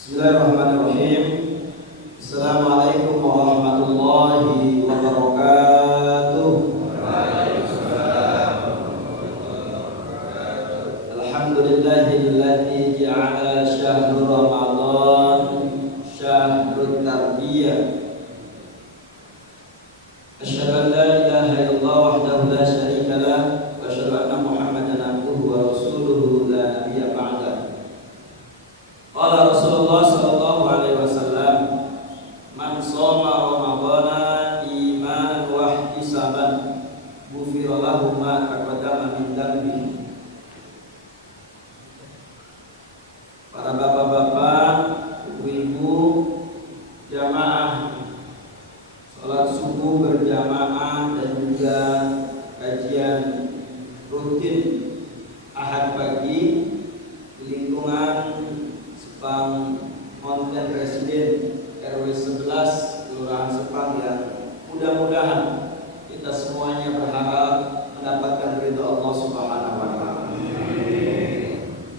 Bismillahirrahmanirrahim. Assalamualaikum warahmatullahi wabarakatuh. Alhamdulillahilladzi ja'ala syahrul Ramadan syahrut tarbiyah. Asyhadu an la ilaha illallah wahdahu la syarika lah wa asyhadu anna Muhammadan abduhu wa rasuluhu la nabiyya ba'da. Qala Rasulullah sallallahu alaihi wasallam, man shoma ramadhana imanan wa ihtisaban ghufira lahu ma taqaddama min dhanbihi. Para bapak-bapak, ibu-ibu, jamaah salat subuh berjamaah dan juga kajian rutin Ahad pagi di lingkungan Sepang Mountain Residen RW 11 Kelurahan Sepang, yang mudah-mudahan kita semuanya berharap mendapatkan ridha Allah Subhanahu wa taala.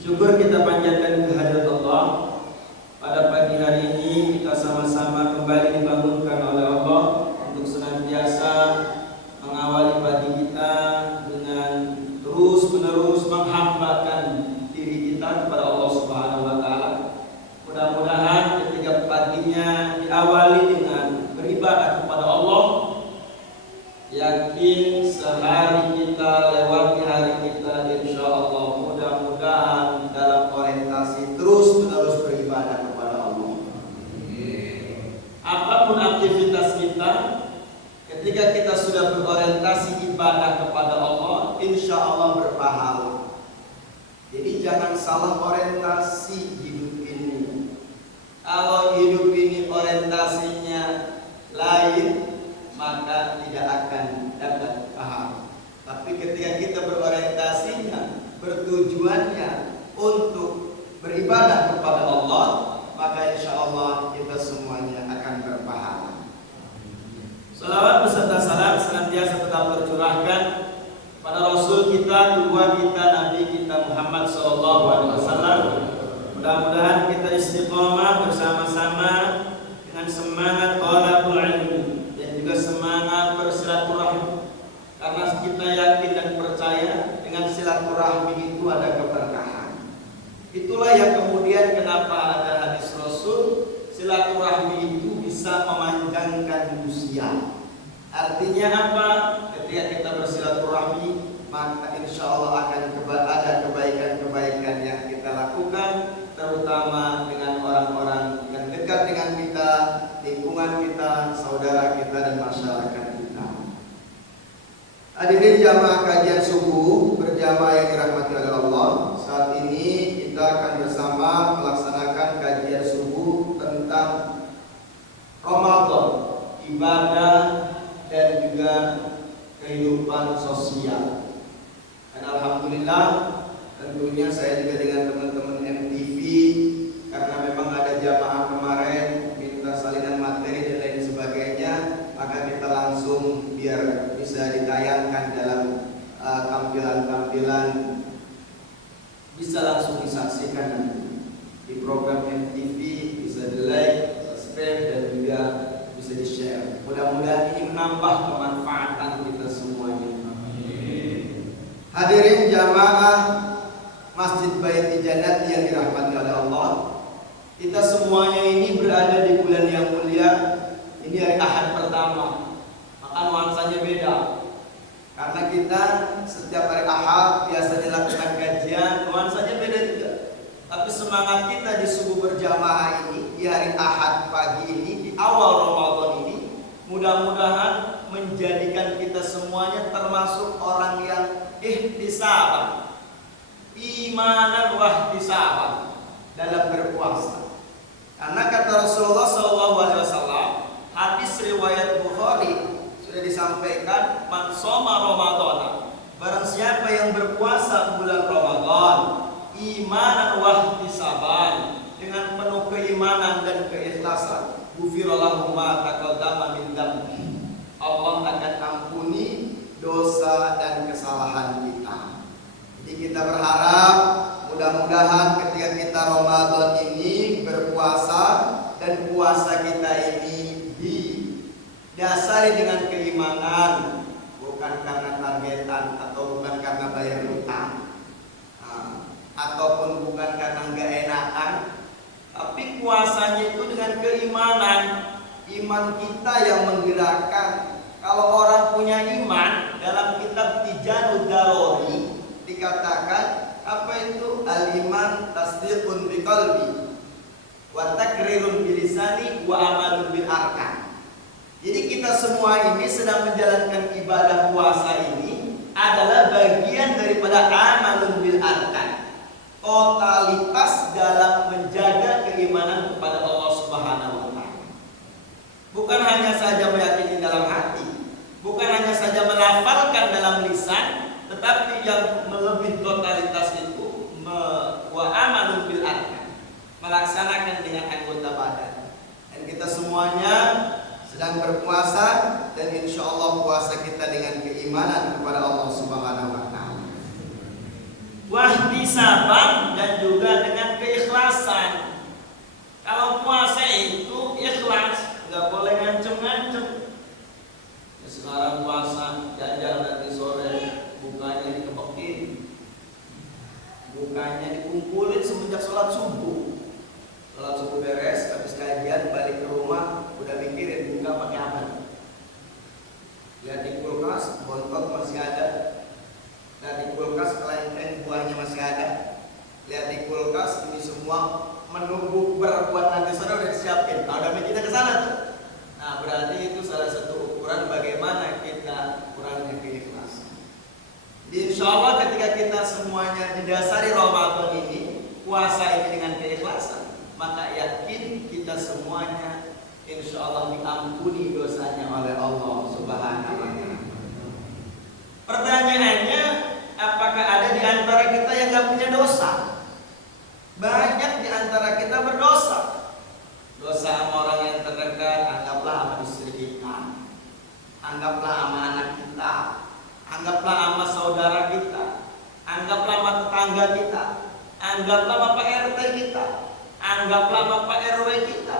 Syukur kita panjatkan kehadirat Allah. Pada pagi hari ini kita sama-sama kembali dibangunkan oleh Allah untuk senantiasa mengawali pagi kita dengan terus-menerus menghambakan diri kita kepada Allah Subhanahu wa taala. Mudah-mudahan ketika paginya diawali dengan beribadah kepada Allah, yakin sehari kita lewati hari kita insyaallah mudah-mudahan dalam orientasi terus-menerus beribadah kepada Allah. Apapun aktivitas kita, ketika kita sudah berorientasi ibadah kepada Allah, insyaallah berpahala. Jadi jangan salah orientasi hidup ini. Kalau hidup ini orientasinya lain, maka tidak akan dapat pahala. Tapi ketika kita berorientasinya, bertujuannya untuk beribadah kepada Allah, maka insya Allah kita semuanya akan berpahala. Salawat beserta salam senantiasa tetap tercurahkan pada Rasul kita, kedua kita, Nabi kita Muhammad SAW. Mudah-mudahan kita istiqomah bersama-sama dengan semangat thalabul ilmi dan juga semangat bersilaturahmi, karena kita yakin dan percaya dengan silaturahmi itu ada keberkahan. Itulah yang kemudian kenapa ada hadis Rasul, silaturahmi itu bisa memanjangkan usia. Artinya apa? Ketika kita bersilaturahmi, maka insya Allah akan ada kebaikan-kebaikan yang kita lakukan, terutama dengan orang-orang yang dekat dengan kita, lingkungan kita, saudara kita, dan masyarakat kita. Hadirin jamaah kajian subuh berjamaah yang dirahmati oleh Allah, saat ini kita akan bersama melaksanakan kajian subuh tentang Ramadan, ibadah dan juga kehidupan sosial. Dan alhamdulillah tentunya saya juga dengan teman-teman MTV, karena memang ada jamaah kemarin minta salinan materi dan lain sebagainya, maka kita langsung biar bisa ditayangkan dalam tampilan-tampilan, bisa langsung disaksikan nanti di program MTV, bisa di like, subscribe, dan juga bisa di share. Mudah-mudahan ini menambah kemanfaatan kita semuanya. Hadirin jamaah Masjid Baiti Jannati yang dirahmati oleh Allah, kita semuanya ini berada di bulan yang mulia. Ini hari Ahad pertama, maka nuansanya beda. Karena kita setiap hari Ahad biasa dilakukan kajian, nuansanya beda juga. Tapi semangat kita di subuh berjamaah ini, di hari Ahad pagi ini, di awal Ramadan ini, mudah-mudahan menjadikan kita semuanya termasuk orang yang ihtisaban, imanan wa ihtisaban dalam berpuasa. Karena kata Rasulullah SAW, hadis riwayat Bukhari sudah disampaikan, man shoma ramadhana, barang siapa yang berpuasa bulan Ramadan imanan wa ihtisaban, dengan penuh keimanan dan keikhlasan, ghufira lahu ma taqaddama min dhanbi, Allah akan ampuni dosa dan kesalahan kita. Jadi kita berharap mudah-mudahan ketika kita Ramadan ini berpuasa berpuasa dan puasa kita ini didasari dengan keimanan, bukan karena targetan atau bukan karena bayar utang, ataupun bukan karena nggak enakan, tapi puasanya itu dengan keimanan. Iman kita yang menggerakkan. Kalau orang punya iman, dalam kitab Tijanud Darori dikatakan apa itu? Al-iman tasdiqun biqalbi wa takrirun bilisani wa amalun bil arkan. Jadi kita semua ini sedang menjalankan ibadah puasa ini adalah bagian daripada amalun bil arkan. Totalitas dalam menjaga keimanan kepada Allah Subhanahu wa taala. Bukan hanya saja meyakini dalam hati, bukan hanya saja melafalkan dalam lisan, tetapi yang melebihi totalitas itu wa amalun bil arkan, melaksanakan dengan anggota badan. Dan kita semuanya sedang berpuasa, dan insya Allah puasa kita dengan keimanan kepada Allah Subhanahu wa taala. Wahtisaban, dan juga dengan keikhlasan. Kalau puasa itu ikhlas, nggak boleh ngancem-ngancem. Ya, sekarang puasa jajan nanti sore, bukanya dikepekin, bukanya dikumpulin semenjak sholat subuh. Sholat subuh beres, habis kajian balik ke rumah, udah mikirin buka pakai apa. Lihat di kulkas, bontot masih ada. Lihat di kulkas, kelengkeng buahnya masih ada. Lihat di kulkas, ini semua menunggu berbuat nanti sore udah disiapin. Nah, udah kita ke sana tuh. Nah, berarti itu salah satu ukuran bagaimana kita kurangnya keikhlasan. Insya Allah ketika kita semuanya didasari Ramadan ini, puasa ini dengan keikhlasan, maka yakin kita semuanya insya Allah diampuni dosanya oleh Allah Subhanahu wa taala. Pertanyaannya, apakah ada di antara kita yang gak punya dosa? Banyak di antara kita berdosa. Dosa sama orang yang terdekat, anggaplah sama istri kita, anggaplah sama anak kita, anggaplah sama saudara kita, anggaplah sama tetangga kita, anggaplah sama Pak RT kita, anggaplah sama Pak RW kita,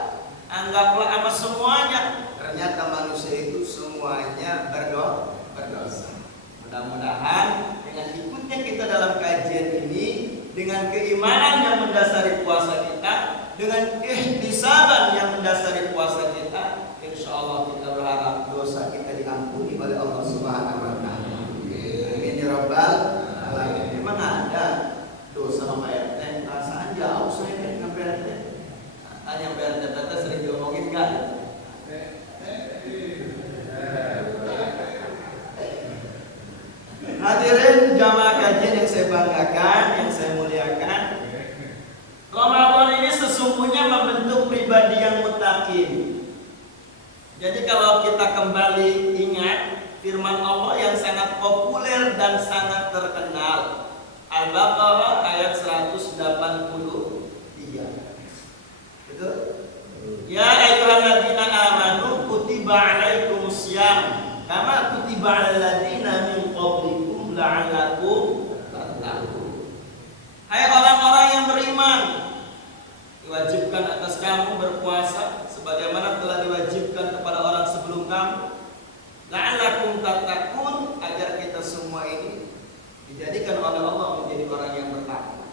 anggaplah sama semuanya. Ternyata manusia itu semuanya berdosa. Mudah-mudahan dengan ikutnya kita dalam kajian ini, dengan keimanan yang mendasari puasa kita, dengan ihtisaban yang mendasari puasa kita, insya Allah kita berharap dosa kita diampuni oleh Allah Subhanahu wa taala. Amin ya rabbal alamin. Memang ada dosa sama Pak RT, perasaan jauh saya dengan Pak RT. Tanya Pak RT sering diomongin kan? Hadirin jamaah kajian yang saya banggakan, yang saya muliakan, Ramadan ini sesungguhnya membentuk pribadi yang muttaqin. Jadi kalau kita kembali ingat firman Allah yang sangat populer dan sangat terkenal, Al-Baqarah ayat 183. Betul? Ya ayyuhalladzina amanu kutiba alaikumusiyam kama kutiba alal ladzina min qablikum la'allakum tattaqun. Hai orang-orang yang beriman, diwajibkan atas kamu berpuasa sebagaimana telah diwajibkan kepada orang sebelum kamu, la'allakum tattaqun, agar kita semua ini dijadikan oleh Allah menjadi orang yang bertakwa.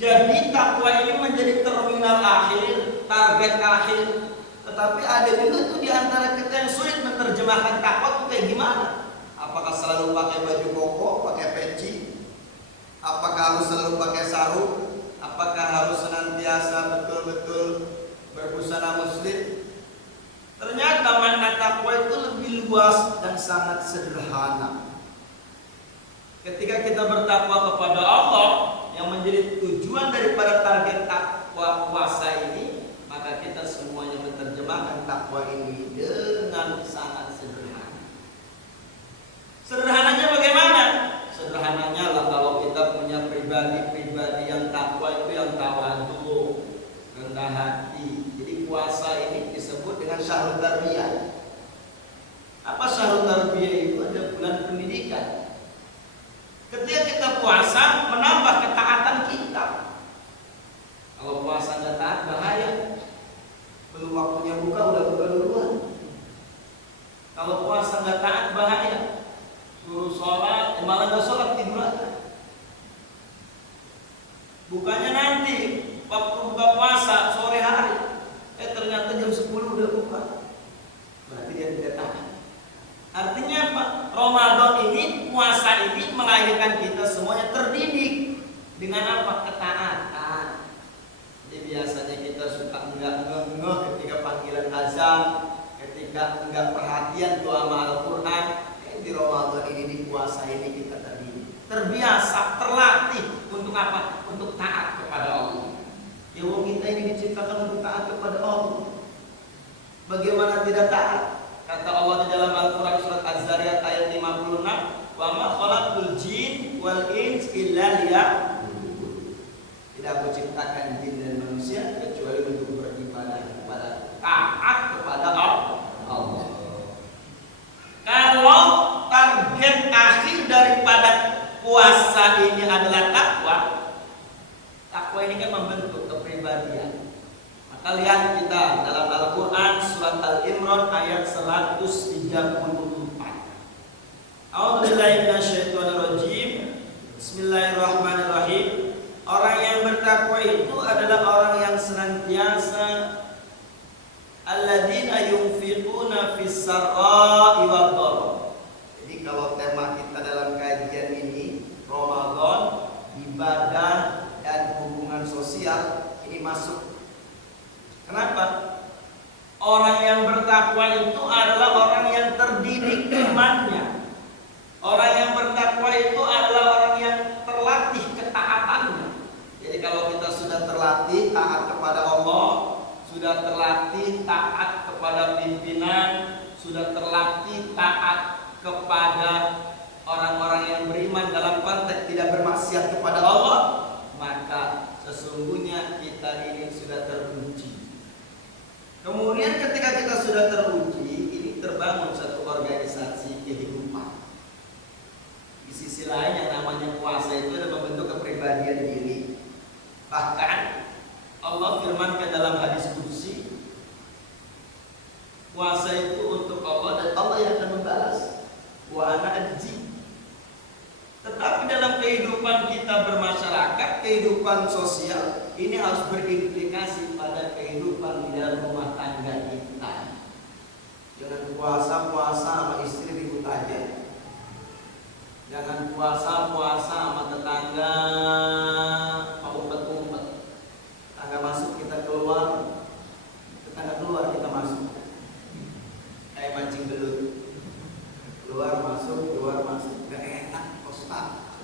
Jadi takwa ini menjadi terminal akhir, target akhir. Tetapi ada juga tuh di antara kita yang sulit menerjemahkan takwa itu kayak gimana? Apakah selalu pakai baju koko, pakai peci? Apakah harus selalu pakai sarung? Apakah harus senantiasa betul-betul berbusana muslim? Ternyata makna takwa itu lebih luas dan sangat sederhana. Ketika kita bertakwa kepada Allah, yang menjadi tujuan daripada target takwa puasa ini, maka kita semuanya menerjemahkan takwa ini dengan sangat sederhana. Sederhananya bagaimana? Sederhananya lah kalau kita punya pribadi yang takwa itu yang tawadhu, rendah hati. Jadi puasa ini disebut dengan syahrul tarbiyah. Apa syahrul tarbiyah itu? Ada bulan pendidikan. Ketika kita puasa menambah ketaatan kita. Kalau puasa nggak taat bahaya. Bukanya nanti waktu buka puasa sore hari. Ternyata jam 10 udah buka. Berarti dia tidak taat. Artinya apa? Ramadan ini, puasa ini melahirkan kita semuanya terdidik dengan apa? Ketaatan. Jadi biasanya kita suka enggak ngeh ketika panggilan azan, ketika enggak perhatian doa sama Al-Quran. Di Ramadan ini, di puasa ini kita terdidik, terbiasa, terlatih untuk apa? Untuk taat kepada Allah. Ya wong kita ini diciptakan untuk taat kepada Allah. Bagaimana tidak taat? Kata Allah di dalam Al-Quran surat Az-Zariyat ayat 56, wa ma khalaqtul jin wal ins illa liya'budun. Tidak aku ciptakan jin dan manusia kecuali untuk beribadah kepada, taat kepada Allah. Kalau target akhir daripada puasa ini adalah takwa, takwa ini kan membentuk kepribadian. Maka lihat kita dalam Al-Quran surat Al-Imran ayat 134. A'udzubillahi minasyaitonirrajim. Bismillahirrahmanirrahim. Orang yang bertakwa itu adalah orang yang senantiasa alladzina yunfiquna fis sarra'i wad dharra. Jadi kalau tema kita dalam kajian ini Ramadan, ibadah dan hubungan sosial, ini masuk. Kenapa? Orang yang bertakwa itu adalah orang yang terdidik imannya. Orang yang bertakwa itu adalah orang yang terlatih ketaatannya. Jadi kalau kita sudah terlatih taat kepada Allah, sudah terlatih taat kepada pimpinan, sudah terlatih taat kepada orang-orang yang beriman dalam konteks tidak bermaksiat kepada Allah, maka sesungguhnya kita ini sudah teruji. Kemudian ketika kita sudah teruji, ini terbangun satu organisasi kehidupan. Di sisi lain yang namanya puasa itu adalah membentuk kepribadian diri. Bahkan Allah firmankan dalam hadis qudsi, puasa itu untuk Allah dan Allah yang akan membalas. Wa ana ajzi. Tetapi dalam kehidupan kita bermasyarakat, kehidupan sosial, ini harus berimplikasi pada kehidupan di dalam rumah tangga kita. Jangan puasa sama istri ribut aja. Jangan puasa sama tetangga umpet-umpet. Tetangga masuk kita keluar, tetangga keluar kita masuk. Kayak mancing belut. Keluar masuk, gak enak Ustaz.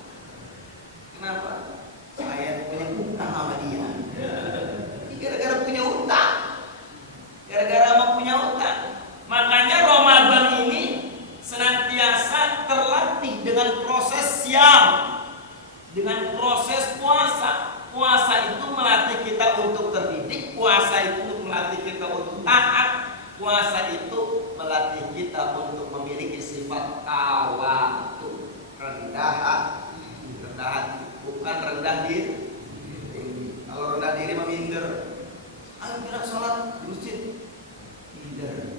Kenapa? Saya punya utang sama dia. Gara-gara punya utang. Gara-gara mau punya utang. Makanya Ramadan ini senantiasa terlatih dengan proses siam, dengan proses puasa. Puasa itu melatih kita untuk terdidik, puasa itu melatih kita untuk taat, puasa itu melatih kita untuk memiliki sifat tawadu, rendah hati, bukan rendah diri. Kalau rendah diri meminder. Ayo kita sholat di masjid, minder.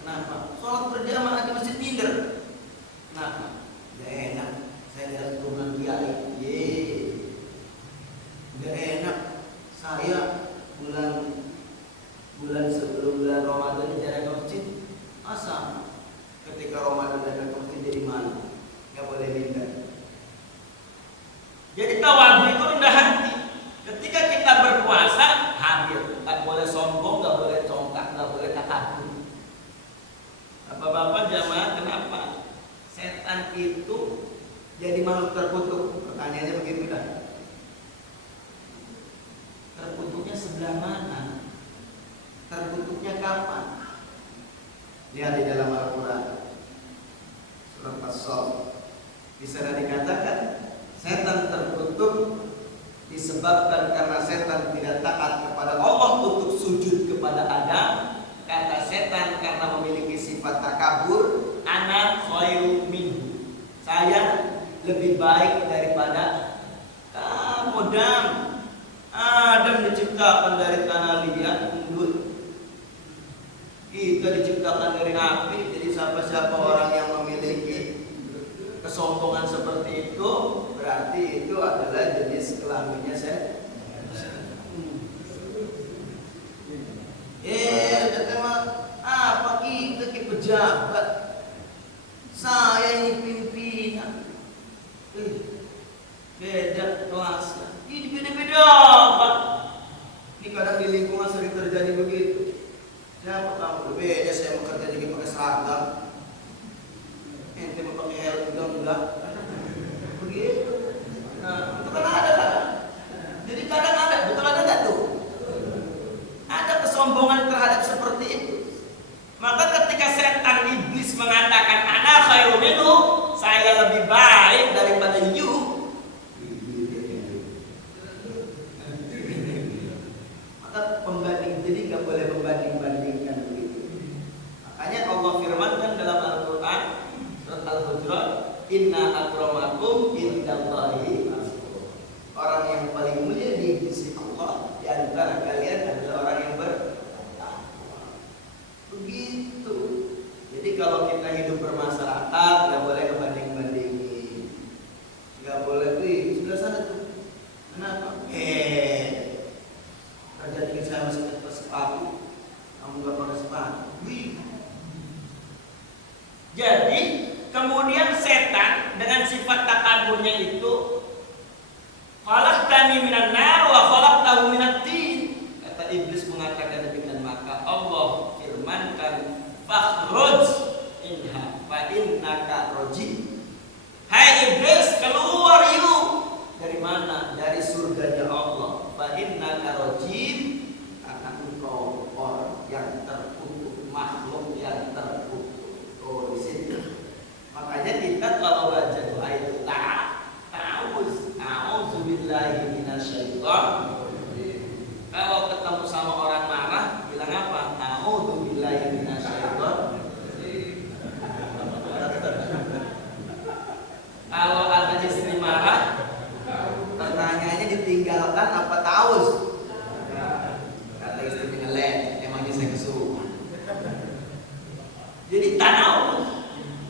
Kenapa? Sholat berjamaah di masjid minder. Kenapa? Gak enak. Saya lihat turunan kiai. Gak enak. Saya bulan sebelum bulan Ramadan jarang ke masjid. Masa ketika Ramadan datang ke masjid jadi malu? Gak boleh minder. Jadi tawadu itu rendah hati. Ketika kita berpuasa hadir, tak boleh sombong, tak boleh congkak, tak boleh takabur. Bapak-bapak jamaah, kenapa setan itu jadi makhluk terkutuk? Pertanyaannya begitu dah. Terkutuknya sebelah mana? Terkutuknya kapan? Lihat di dalam Al-Quran surat As-Saff. Di sana dikatakan setan terkutuk disebabkan karena setan tidak taat kepada Allah untuk sujud kepada Adam. Kata setan karena memiliki sifat takabur, ana khairu minhu. Saya lebih baik daripada kamu. Adam diciptakan dari tanah liat, embun. Kita diciptakan dari api. Jadi siapa-siapa orang yang memiliki kesombongan seperti itu, berarti itu adalah jenis kelaminnya Ini kadang di lingkungan sering terjadi begitu. Siapa kamu? Beda saya bekerja jadi pakai seragam. Ente mau pakai helm juga enggak? Begitu. Nah, itu kan ada kadang. Jadi kadang ada, betul ada enggak tuh? Ada kesombongan terhadap seperti itu. Maka ketika setan iblis mengatakan ana khairu minhu, saya lebih baik daripada you, maka pembanding, jadi nggak boleh membanding-bandingkan begitu. Makanya Allah firmankan dalam Al-Quran surat Al-Hujurat, inna akramakum indallahi, orang yang paling mulia di sisi Allah di antara kalian adalah orang yang begitu. Jadi kalau kita hidup bermasyarakat nggak boleh ngebanding-bandingin, nggak boleh wih sebelah sana tuh kenapa? Kerja tinggi saya masih pakai sepatu, kamu nggak pakai sepatu. Wih. Jadi kemudian setan dengan sifat takaburnya itu, khalaqtani minan nar wa khalaqtahu minat tin. Kata iblis mengatakan demikian, maka Allah firmankan fakhruj inha fa innaka rajim. Hai iblis, keluar you. Dari mana? Dari surganya Allah. Fa innaka rajim, karena engkau orang yang terkutuk, makhluk yang terkutuk. Oh, di sini. Makanya kita kalau baca doa itu ta'awuz, a'udzubillahi minasyaitonir. Kalau ketemu sama orang marah, bilang apa? A'udzubillahi minasyaitonir. Kalau ada istri marah, pertanyaannya ditinggalkan apa ta'awuz? Kata istri ngelek, emangnya saya kesurupan. Jadi ta'awuz,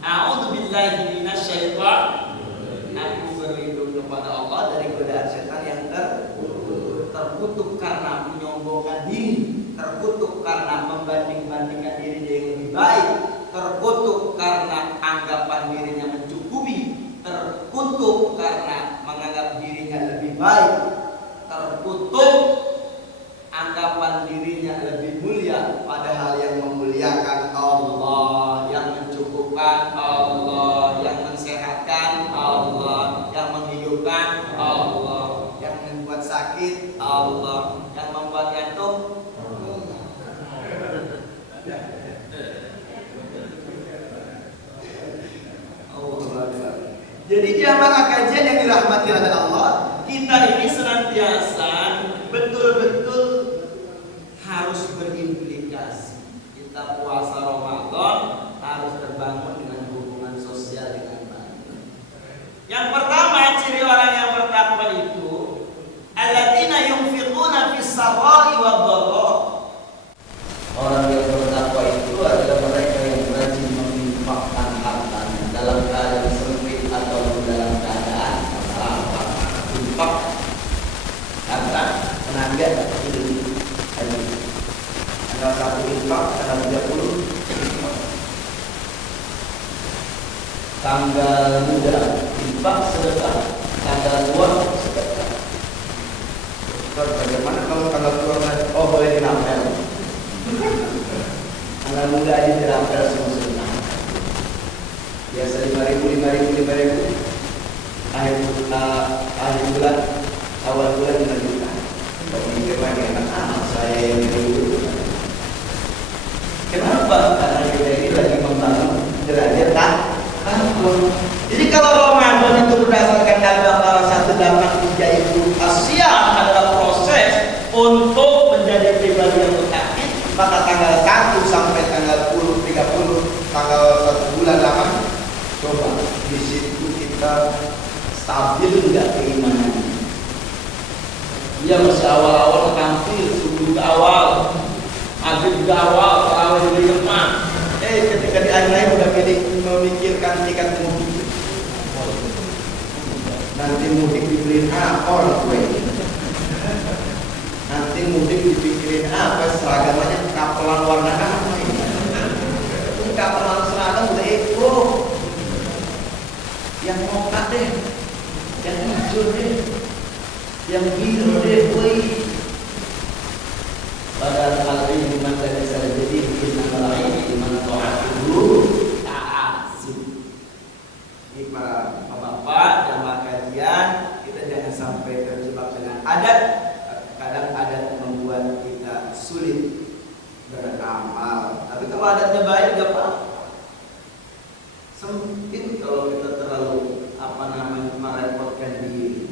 a'udzubillahi minasyaitonir. Aku berlindung kepada Allah dari godaan setan yang terkutuk karena menyombongkan diri, terkutuk karena membanding-bandingkan dirinya yang lebih baik, terkutuk karena anggapan dirinya mencukupi, terkutuk karena menganggap dirinya lebih baik, terkutuk anggapan dirinya lebih mulia, padahal yang memuliakan Allah, yang mencukupkan Allah, yang mensehatkan Allah, yang menghidupkan Allah, yang membuat sakit Allah, yang membuat gantung. Jadi jamaah kajian yang dirahmati oleh Allah, kita ini senantiasa betul-betul harus berimplikasi. Kita puasa Ramadan harus terbangun dengan hubungan sosial dengan baik. Yang pertama, ciri orang yang bertakwa itu alladzina yunfiquna fis sarra'i wad dharra. Orang yang bertakwa itu adalah mereka yang rajin menginfakkan hartanya dalam keadaan sempit atau dalam keadaan lapang. Infak harta tenaga ini. Tanggal 1 infak, tanggal 30 infak. Tanggal muda infak sedekah, tanggal tua sedekah. Bagaimana kalau tanggal tua boleh dirampel? Tanggal muda aja dirampel semua sedekah. Biasa 5.000. Akhir bulan, awal bulan 5 juta. Kalau mikir lagi enak amat saya yang dulu. Kenapa? Karena kita ini lagi membangun derajat takwa. Jadi kalau Ramadan itu berdasarkan Al-Baqarah 183 itu asyam adalah proses untuk menjadi pribadi yang mutakin, maka tanggal 1 sampai tanggal 30, tanggal 1 bulan 8, coba di situ kita stabil enggak keimanan? Dia masih awal-awal tampil, subuh ke awal, maghrib ke awal, tarawih di lemah. Ketika di akhir lain udah memikirkan tiket mudik. Nanti mudik dibeliin apa orang gue? Nanti mudik dipikirin apa? Seragamnya kapelan warna apa ini? Kapelan seragam udah yang moka deh, yang hijau deh, yang biru deh, woi. kalau adatnya baik gak apa. Sempit kalau kita terlalu merepotkan diri.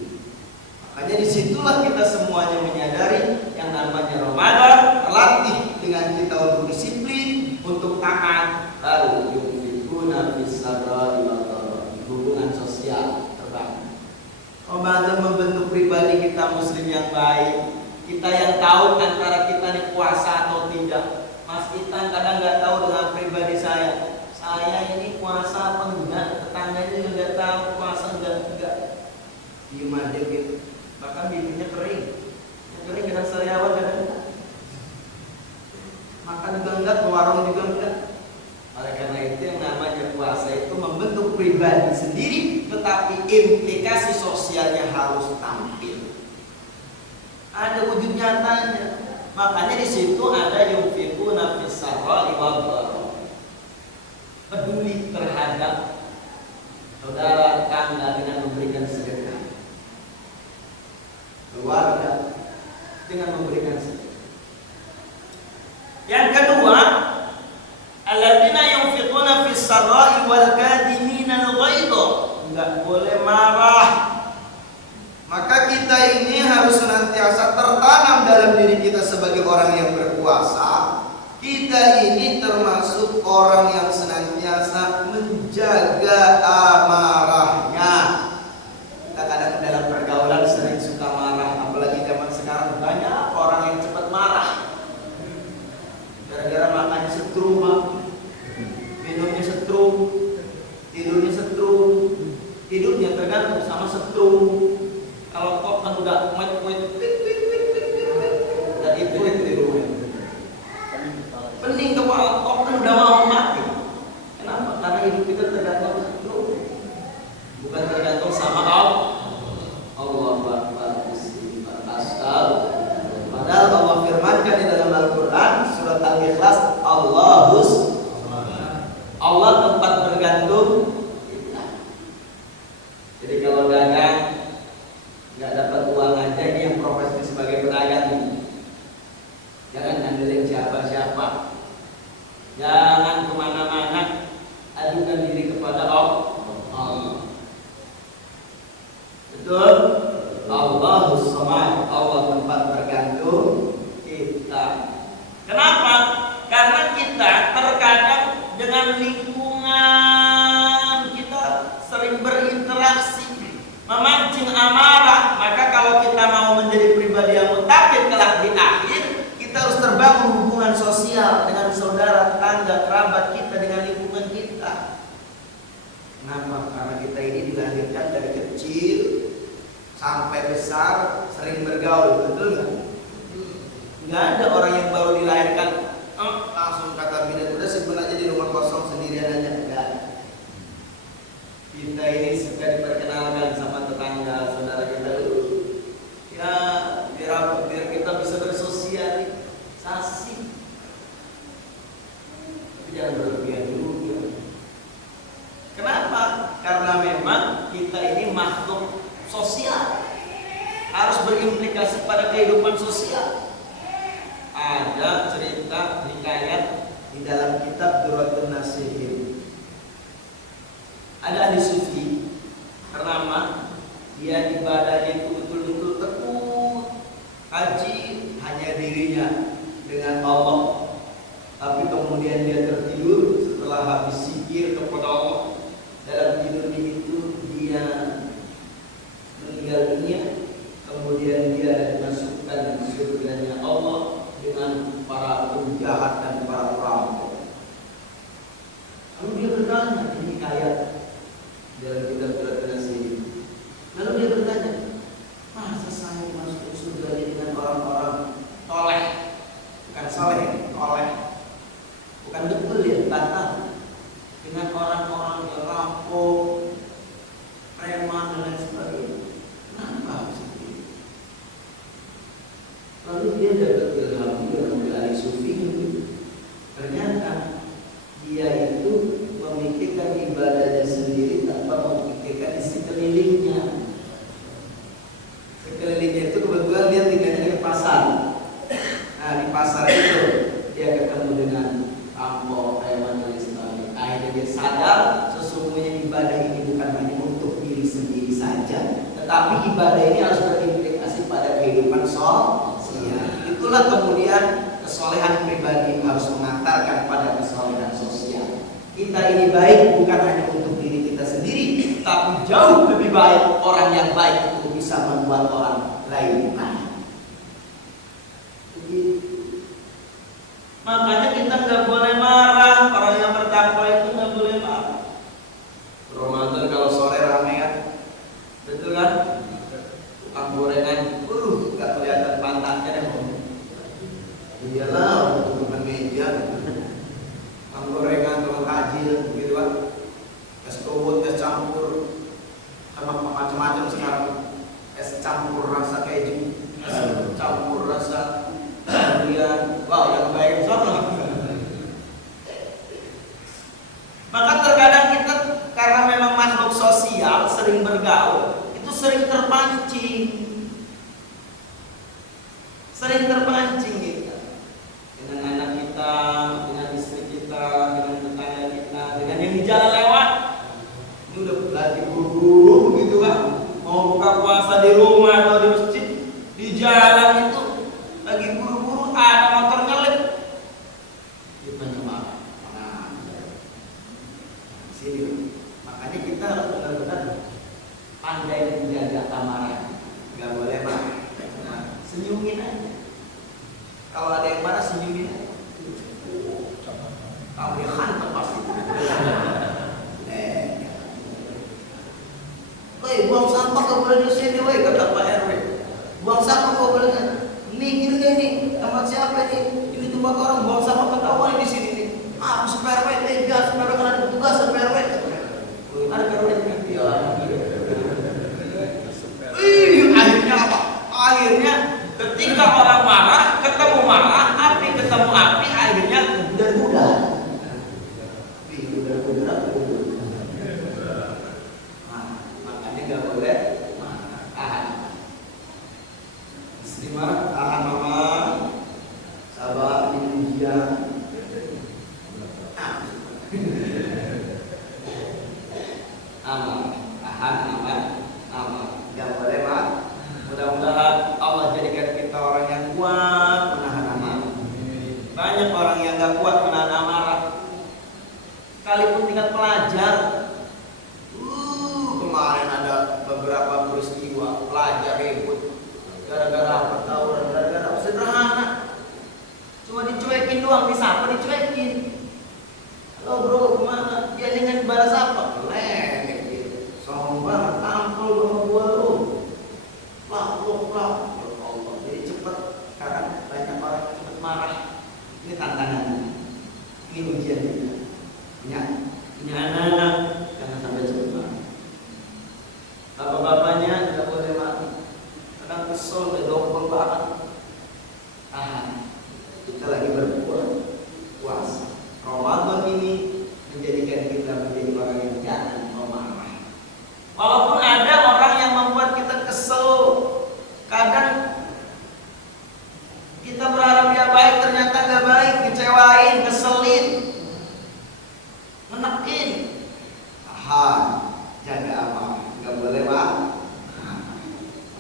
Makanya disitulah kita semuanya menyadari yang namanya Ramadan terlatih dengan kita untuk disiplin, untuk taat, lalu yunfikuna fis-sarra'i wad-dharra'i, hubungan sosial terbangun. Ramadan membentuk pribadi kita muslim yang baik. Kita yang tahu antara kita ini puasa atau tidak. Mas Itan kadang nggak tahu dengan pribadi saya. Saya ini puasa apa enggak? Tetangganya juga nggak tahu puasa enggak. Diem aja gitu. Bahkan bibirnya kering. Yang kering kadang sariawan kadang enggak. Makan juga enggak, ke warung juga enggak. Oleh karena itu yang namanya puasa itu membentuk pribadi sendiri, tetapi implikasi sosialnya harus tampil. Ada wujud nyatanya. Makanya di situ ada yunfikuna fis-sarra'i wad-dharra'i. Peduli terhadap saudara tangga dengan memberikan sedekah. Keluarga dengan memberikan sedekah. Yang kedua, alladzina yunfiquna fis-sarra'i wal kadhimina al-ghaidha. Enggak boleh marah. Maka kita ini harus senantiasa tertanam dalam diri kita sebagai orang yang berpuasa. Kita ini termasuk orang yang senantiasa menjaga amarahnya. Kita kadang dalam pergaulan sering suka marah, apalagi zaman sekarang banyak orang yang cepat marah. Gara-gara makannya setrum, minumnya setrum, tidurnya setrum, hidupnya tergantung sama setrum. Kalau kok kan udah kuat-kuat, dan itu tidur. Pening kepala, kok kan udah mau mati. Kenapa? Karena hidup kita tergantung setrum, bukan tergantung sama Allah. Padahal Allah firmankan di dalam Al-Quran surat Al-Ikhlas, Allah tempat bergantung kita. Jadi kalau dagang nggak dapat uang aja, ini yang profesi sebagai pedagang nih, jangan ngandelin siapa-siapa, jangan kemana-mana, ajukan diri kepada Allah. Betul? Allahus Samad, Allah tempat bergantung kita. Kenapa? Karena kita terkadang dengan lingkungan kita sering berinteraksi, memancing amarah. Maka kalau kita mau menjadi pribadi yang mutakin kelak di akhir, kita harus terbangun hubungan sosial dengan saudara, tetangga, kerabat kita, dengan lingkungan kita. Kenapa? Karena kita ini dilahirkan dari kecil sampai besar sering bergaul, betul nggak? Nggak ada orang yang baru dilahirkan langsung kata bidan udah simpen aja di rumah kosong sendirian aja. Enggak. Kita ini suka diperkenalkan sama tetangga, saudara kita dulu. Ya, biar kita bisa bersosialisasi. Tapi jangan berlebihan juga. Kenapa? Karena memang kita ini makhluk sosial, harus berimplikasi pada kehidupan sosial. Ada cerita hikayat di dalam kitab Durratun Nasihin. Ada ahli sufi ternama, dia ibadahnya itu betul-betul tekun, haji hanya dirinya dengan Allah. Tapi kemudian dia tertidur setelah habis zikir kepada Allah. Dalam tidurnya itu dia meninggal dunia, kemudian dia dimasukkan ke surganya Allah dengan para penjahat dan para perampok. Lalu dia bertanya, ini ayat dalam kitab Durratun Nasihin. Lalu dia bertanya, masa saya masuk surga dengan orang-orang toleh, bukan soleh, toleh, bukan betul ya, batal, dengan orang-orang yang rampok, preman dan lain sebagainya. Kenapa seperti itu? Lalu dia dapat ilham dari ahli sufi. Ternyata dia itu memikirkan ibadahnya sendiri tanpa memikirkan di sekelilingnya. Sekelilingnya itu kebetulan dia tinggalnya di pasar. Nah, di pasar itu dia ketemu dengan rampok, sadar sesungguhnya ibadah ini bukan hanya untuk diri sendiri saja, tetapi ibadah ini harus berimplikasi pada kehidupan sosial. Itulah kemudian kesolehan pribadi harus mengantarkan pada kesolehan sosial. Kita ini baik bukan hanya untuk diri kita sendiri, tapi jauh lebih baik orang yang baik itu bisa membuat orang lain baik. Makanya kita nggak boleh marah. Orang yang bertakwa itu nggak boleh marah. Ramadan kalau sore rame kan, betul kan? Tukang gorengan, nggak kelihatan pantatnya deh. Iyalah, tukang meja, tukang gorengan, tukang takjil, gitu kan? Es dawet, es campur, sama macam-macam sekarang. Es campur rasa keju, es campur rasa durian, wow yang baik sana. Maka terkadang kita karena memang makhluk sosial sering bergaul, itu sering terpancing kita dengan anak kita, dengan istri kita, dengan tetangga kita, dengan yang di jalan lewat. Ini udah lagi buru-buru begitu kan, mau buka puasa di rumah atau di masjid, di jalan itu lagi buru-buru ada motor nyelip, kita marah. Sini, makanya kita harus benar-benar pandai menjaga amarah, nggak boleh marah. Senyumin aja. Kalau ada yang marah senyumin aja. Kamu yang hantam pasti. Buang sampah nggak boleh di sini, kata Pak RW. Buang sampah nggak boleh. Ini gini nih, sama siapa nih? Ini tuh orang buang sampah ketahuan di sini nih. Aku super RW, biar super RW kan ada petugas super RW. Ada RW ya. Akhirnya apa? Akhirnya ketika orang marah, ketemu marah, api ketemu api, akhirnya udah. Makanya nggak boleh tahan. Istri marah, tahan mama, sabar di ujian. Aman, nggak boleh marah. Mudah-mudahan Allah jadikan kita orang yang kuat menahan amarah. Banyak orang yang nggak kuat menahan amarah. Sekalipun tingkat pelajar, kemarin ada beberapa peristiwa pelajar ribut gara-gara apa tawuran, gara-gara sederhana, cuma dicuekin doang, disapa dicuekin. Halo bro, kemana? Dia dengan balas apa? Lek gitu. Sombong banget, tampil sama gua lu. Plak. Allah, jadi cepet. Sekarang banyak orang cepet marah. Ini tantangannya. Ini ujian kita. Punya anak-anak, jangan sampai cepet marah. Bapak-bapaknya tidak boleh marah. Kadang kesel, double banget. Tahan. Kita lagi berpuasa. Ramadan ini menjadikan kita menjadi orang yang jangan marah. Walaupun ada orang yang membuat kita kesel, kadang kita berharap dia baik, ternyata nggak baik, kecewain, keselin, menekin. Tahan, jaga amarah, nggak boleh marah.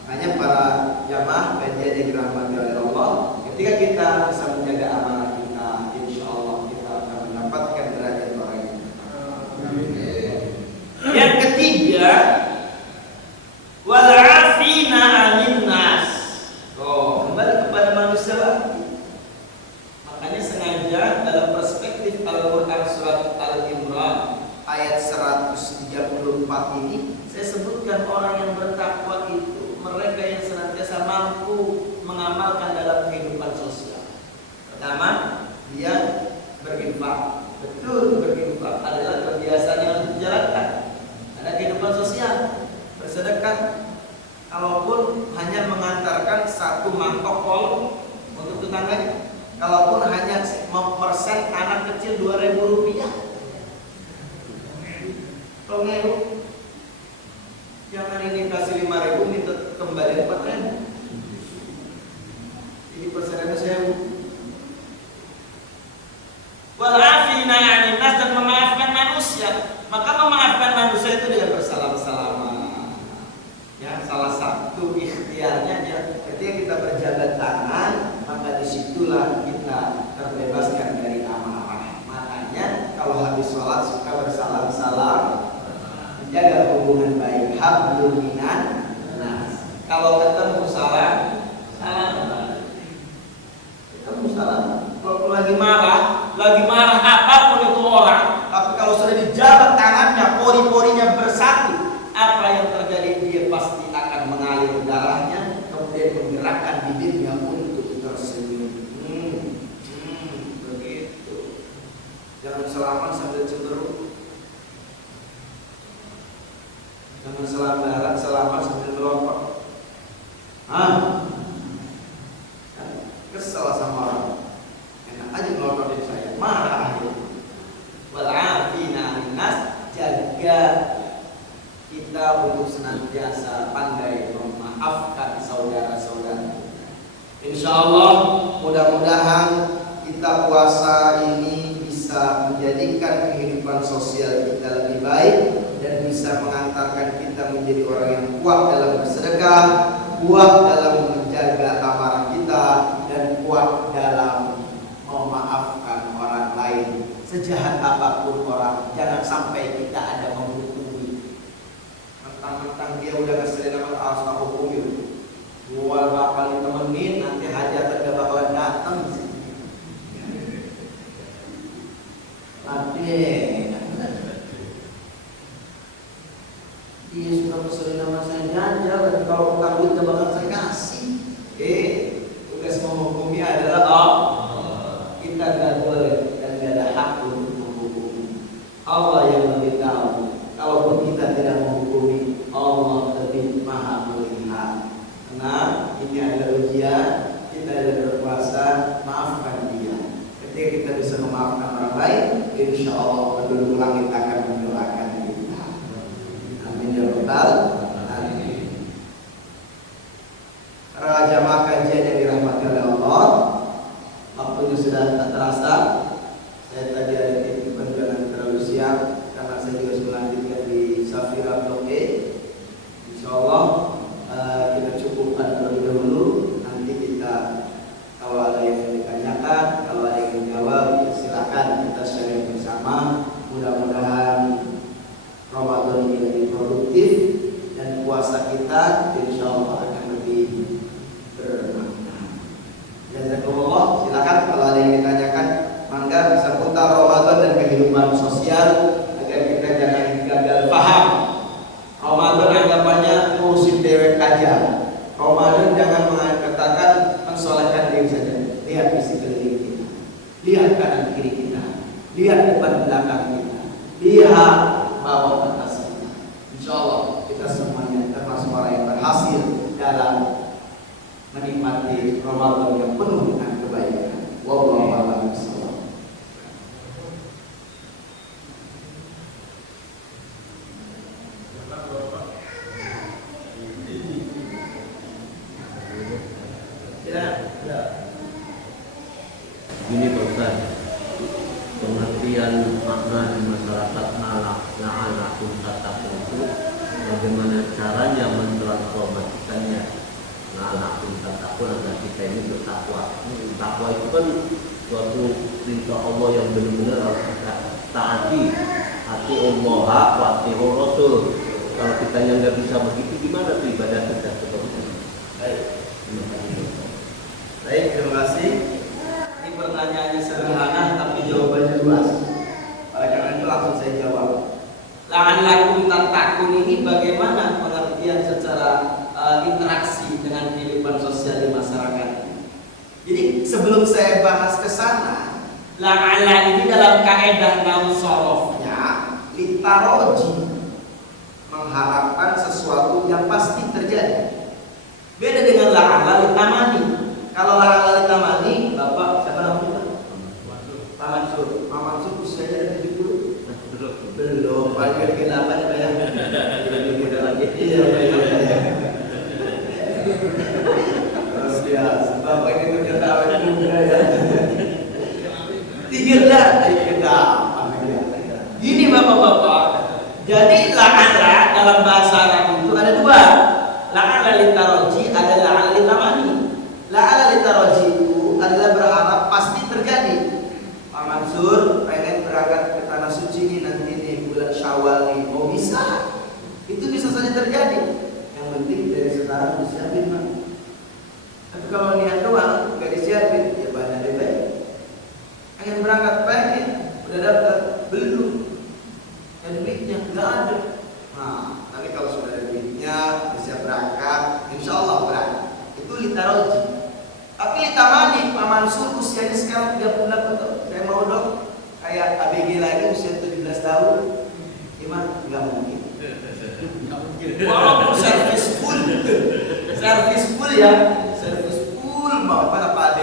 Makanya para jamaah kajian yang dirahmati oleh Allah, ketika kita bisa menjaga amarah kita, insya Allah kita akan mendapatkan derajat orang yang Yang ketiga, wal'afina 'anil nas. Kembali kepada manusia lagi. Makanya sengaja dalam perspektif Al-Qur'an surat Al-Imran ayat 134 ini saya sebutkan orang yang bertakwa itu mereka yang senantiasa mampu mengamalkan dalam kehidupan sosial. Pertama, dia berinfak. Betul, berinfak adalah kebiasaan yang harus dijalankan. Ada kehidupan sosial, bersedekah, kalaupun hanya mengantarkan satu mangkok kol untuk tetangganya, kalaupun hanya mempersen anak kecil 2.000 rupiah. Tolong jangan ini kasih 5.000 minta kembali 4.000. Ini persennya 1.000. Wal'afina 'anil nas, dan memaafkan manusia. disitulah kita terbebaskan dari amarah. Makanya kalau habis sholat suka bersalam-salam, menjaga hubungan baik, hablum minan nas. Kalau ketemu salam, ketemu salam. Kalau lagi marah apapun itu orang, tapi kalau sudah dijabat tangannya, pori-porinya bersatu, apa yang terjadi? Dia pasti akan mengalir darahnya, kemudian menggerakkan bibirnya untuk tersenyum. Begitu. Jangan salaman sambil cemberut. Jangan salaman sambil melompat. Kesel sama orang. Enak aja melototin saya, marah aja. Wal'afina 'anil nas, jaga kita untuk senantiasa pandai memaafkan saudara-saudara. Insyaallah mudah-mudahan kita puasa ini bisa menjadikan kehidupan sosial kita lebih baik dan bisa mengantarkan kita menjadi orang yang kuat dalam bersedekah, kuat dalam menjaga amarah kita, dan kuat dalam memaafkan orang lain. Sejahat apapun orang, jangan sampai kita ada menghukumi. Mentang-mentang dia udah ngeselin sama harus hukumi. Gua bakal ditemenin, nanti hajatan gak bakalan datang. Nanti dia suka ngeselin sama saya jajan, dan kalau utang duit gak bakal saya kasih. Tugas menghukumi adalah kita gak boleh dan gak ada hak untuk menghukumi. Allah yang lebih tahu. Kalaupun kita tidak menghukumi, Allah lebih maha melihat. Karena ini adalah ujian, kita adalah berpuasa, maafkan dia. Ketika kita bisa memaafkan orang lain, insya Allah penduduk langit akan mendoakan kita. Amin ya rabbal alamin. Para jamaah kajian yang dirahmati oleh Allah, waktunya sudah tak terasa. Saya tadi ada titipan jangan terlalu siang karena saya juga melanjutkan di Safira Blok E. Insya Allah kita cukupkan terlebih dahulu. Nanti kita kalau ada yang ditanyakan, kalau ada yang menjawab, ya silakan kita share bersama. Mudah-mudahan Ramadan ini lebih produktif dan puasa kita insya Allah akan lebih bermakna. Jazakumullah. Silakan kalau ada yang ditanyakan, mangga seputar Ramadan dan kehidupan sosial agar kita jangan gagal paham. Ramadan anggapannya ngurusin dewek aja. Ramadan jangan mengatakan mensolehkan diri saja. Lihat di sekeliling kita, lihat kanan kiri kita, lihat depan belakang kita, lihat bawah atas kita. Insya Allah kita semuanya termasuk orang yang berhasil dalam menikmati Ramadan yang penuh dengan kebaikan. Wallahu a'lam bishawab. Ini Pak Ustaz, pengertian makna di masyarakat la'allakum tattaqun itu bagaimana caranya mentransformasikannya la'allakum tattaqun agar kita ini bertakwa. Takwa itu kan suatu perintah Allah yang benar-benar harus kita taati. Ati Allah wa atiur Rasul. Kalau kita yang nggak bisa begitu, gimana tuh ibadah kita seperti itu? Baik, terima kasih. Pertanyaannya sederhana tapi jawabannya luas. Oleh karena itu langsung saya jawab. La'allakum tattaqun ini bagaimana pengertian secara interaksi dengan kehidupan sosial di masyarakat. Jadi sebelum saya bahas ke sana, la'alla ini dalam kaidah nahwu sharafnya litaroji, mengharapkan sesuatu yang pasti terjadi. Beda dengan la'alla litamani. Kalau la'alla litamani, Bapak siapa namanya? Pak Mansur. Pak Mansur usianya ada 70? Belum. Paling ke 8 ya. Iya. Terus dia, Bapak ini ternyata awet muda ya. Tiga dah, kita. Gini Bapak-bapak. Jadi la'alla dalam bahasa Arab itu ada dua. La'alla litaroji, ada la'alla litamani. La'alla litaroji itu adalah berarti Mansur usianya sekarang 38 tahun. Saya mau dong kayak ABG lagi usia 17 tahun. Gimana? Nggak mungkin. Walaupun servis full ya, servis full mau pada Pak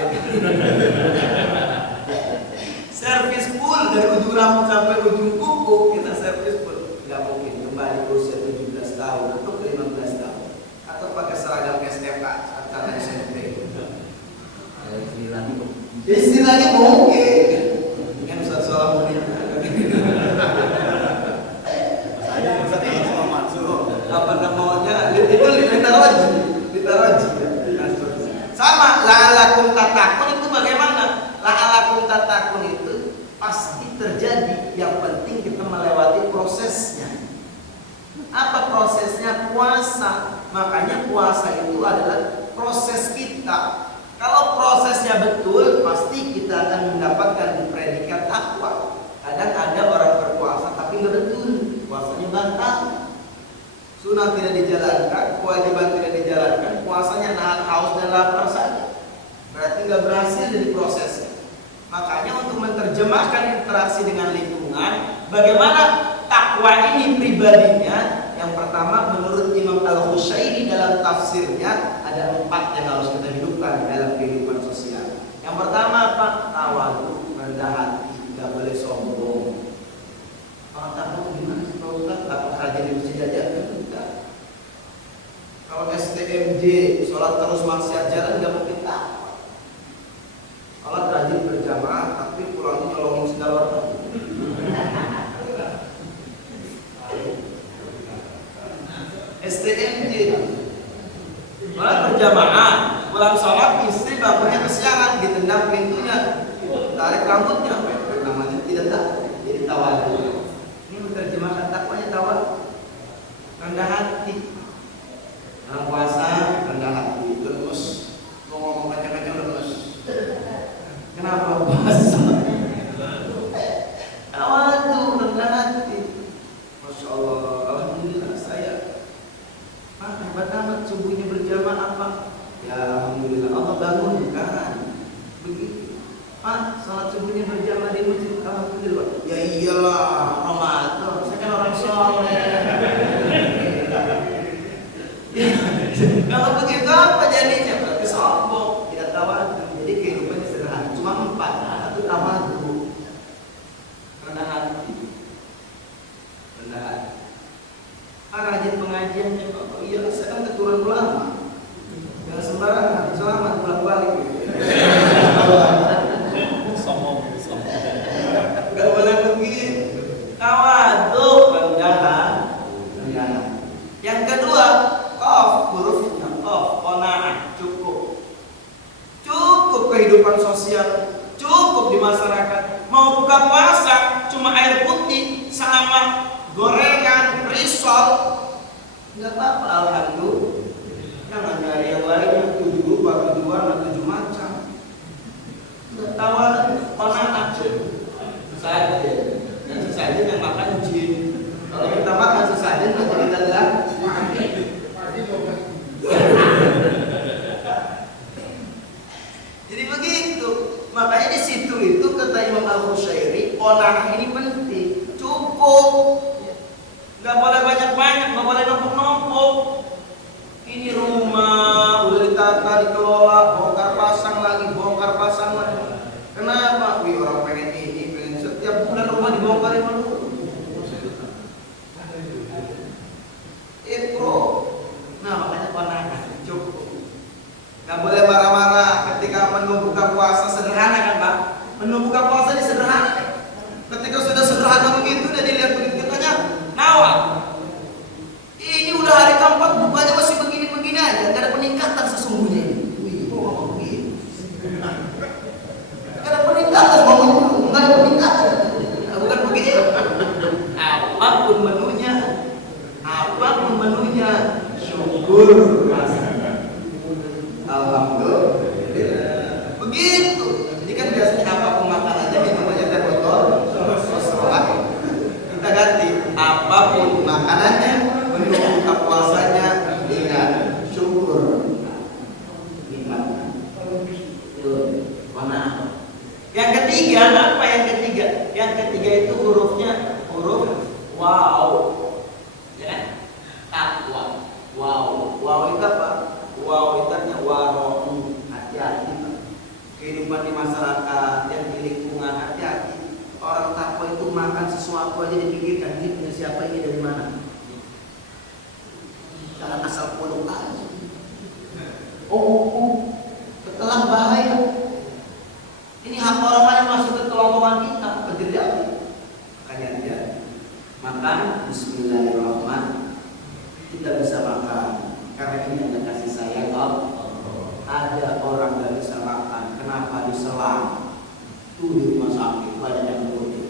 servis full dari ujung rambut sampai ujung kuku kita servis full. Nggak mungkin kembali ke usia 17 tahun atau ke 15 tahun atau pakai seragam STK acara SMP. Istilahnya mungkin kan Ustaz Salahuddin apa namanya itu literaji sama la'alakum tatakun itu bagaimana? La'alakum tatakun itu pasti terjadi, yang penting kita melewati prosesnya. Apa prosesnya? Puasa. Makanya puasa itu adalah proses kita. Kalau prosesnya betul, pasti kita akan mendapatkan predikat takwa. Kadang ada orang berpuasa tapi nggak betul, puasanya batal. Sunnah tidak dijalankan, kewajiban tidak dijalankan, puasanya nahan haus dan lapar saja. Berarti nggak berhasil dari prosesnya. Makanya untuk menerjemahkan interaksi dengan lingkungan, bagaimana takwa ini pribadinya? Yang pertama, menurut Imam Al-Hushairi dalam tafsirnya ada 4 yang harus kita hidupkan dalam kehidupan sosial. Yang pertama apa? Tawadhu, rendah hati, nggak boleh sombong. Orang takut gimana sih Pak Ustaz? Takut rajin di masjid aja? Enggak. Kalau STMJ, sholat terus maksiat jalan, nggak mungkin takwa. Sholat rajin berjamaah, tapi pulangnya nyolongin segala orang. STMJ, sholat berjamaah, pulang sholat istri bangunnya kesiangan, ditendang pintunya, tarik rambutnya, namanya tidak takwa, jadi tawadhu. Ini menerjemahkan takwanya tawadhu, rendah hati. Orang puasa rendah hati, lemes, mau ngomong kacang-kacang lemes. Kenapa puasa? Tawadhu, rendah hati. Masya Allah, alhamdulillah saya. Hebat amat subuhnya berjamaah apa? Ya alhamdulillah Allah bangunkan. Begitu. Pak, salat subuhnya berjamaah di masjid, alhamdulillah. Ya iyalah, Ramadan. Saya kan orang soleh. Kalau begitu apa jadinya? Berarti sombong, tidak tawadhu. Jadi kehidupannya sederhana. Cuma 4. 1 tawadhu, rendah hati. Rendah hati. Rajin pengajiannya Pak. Oh iya, saya kan keturunan ulama. Jangan sembarangan, selamat bolak-balik. Sombong. Gak boleh begitu. Tawadhu, rendah hati. Yang kedua, hurufnya qanaah, cukup. Cukup kehidupan sosial, cukup di masyarakat. Mau buka puasa cuma air putih sama gorengan, risol, nggak apa-apa, alhamdulillah. Jangan nyari yang lain yang 7 rupa, 7 warna, 7 macam. Nggak tahu, qanaah saja. Dan sesajen yang makan jin. Kalau kita makan sesajen, nanti kita adalah jadi begitu. Makanya di situ itu kata Imam Al-Hushairi, qanaah ini penting, cukup. Gak boleh banyak-banyak, gak boleh numpuk-numpuk. Ini rumah udah ditata, dikelola, bongkar pasang lagi. Kenapa? Wih, orang pengen ini, pengen setiap bulan rumah dibongkarin dulu. Nah, makanya qanaah cukup. Gak boleh marah-marah ketika menu buka puasa sederhana kan Pak? Menu buka puasa ini sederhana. Ketika sudah sederhana begitu, udah dilihat begitu katanya nawar. Ini udah hari keempat bukanya masih begini-begini aja, gak ada peningkatan sesungguhnya. Wih, kok ngomong begini? Gak ada peningkatan, ngomong gak ada peningkatan. Nah, bukan begitu. Apapun menunya, syukur. Alhamdulillah. Begitu. Jadi kan biasanya apapun makanannya minum aja teh botol. Kita ganti apapun makanannya, menu buka puasanya dengan syukur. Nikmat. Benar. Yang ketiga, apa yang ketiga? Yang ketiga itu hurufnya huruf wow. Ya, takwa. Wow. Wow itu apa? Wow itu artinya warong, hati-hati. Kehidupan di masyarakat, yang di lingkungan, hati-hati. Orang takwa itu makan sesuatu aja dipikirkan, ini punya siapa, ini dari mana. Jangan asal pondok aja. Setelah bahaya. Ini hak orang lain masuk ke kelongkongan kita, terjadi. Makanya dia makan bismillahirrahmanirrahim. Kita bisa makan karena ini ada kasih sayang Allah. Ada orang gak bisa makan, kenapa diselam? Tuh di rumah sakit banyak yang mudik.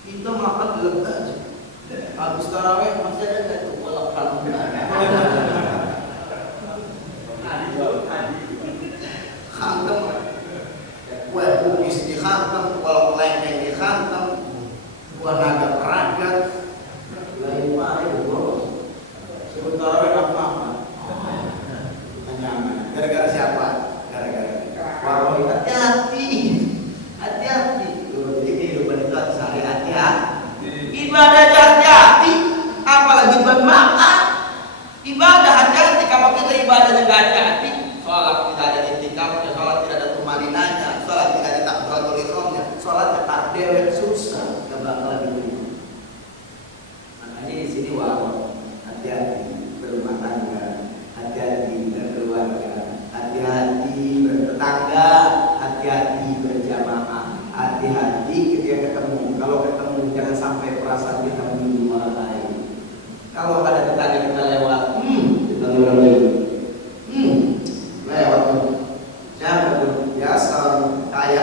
Kita makan lega aja. Habis taraweh masih ada nggak tuh kolak kalung? Khantem, kue bugis dikhantem, kolak lengkeng dikhantem, buah naga peragat, lain mana bro? Sementara apa? Nyaman. Gara-gara siapa? Gara-gara warung. Hati-hati. Jadi kehidupan itu harus hati-hati. Ibadah hati-hati, apalagi bermakan. Ibadah hati-hati. Kalau kita ibadahnya nggak hati-hati, sholat tidak ada itikafnya, sholat tidak ada tumaninanya, sholat tidak ada takbiratul ihramnya, sholat tak dewek susah, nggak bakal diterima. Makanya di sini warung. Hati-hati berumah tangga, hati-hati berkeluarga, hati-hati bertetangga, hati-hati berjamaah, hati-hati ketika ketemu. Kalau ketemu jangan sampai perasaan kita menyinggung orang lain. Kalau ada tetangga kita lewat, kita lewat, lewat tuh. Siapa tuh? Biasa kaya.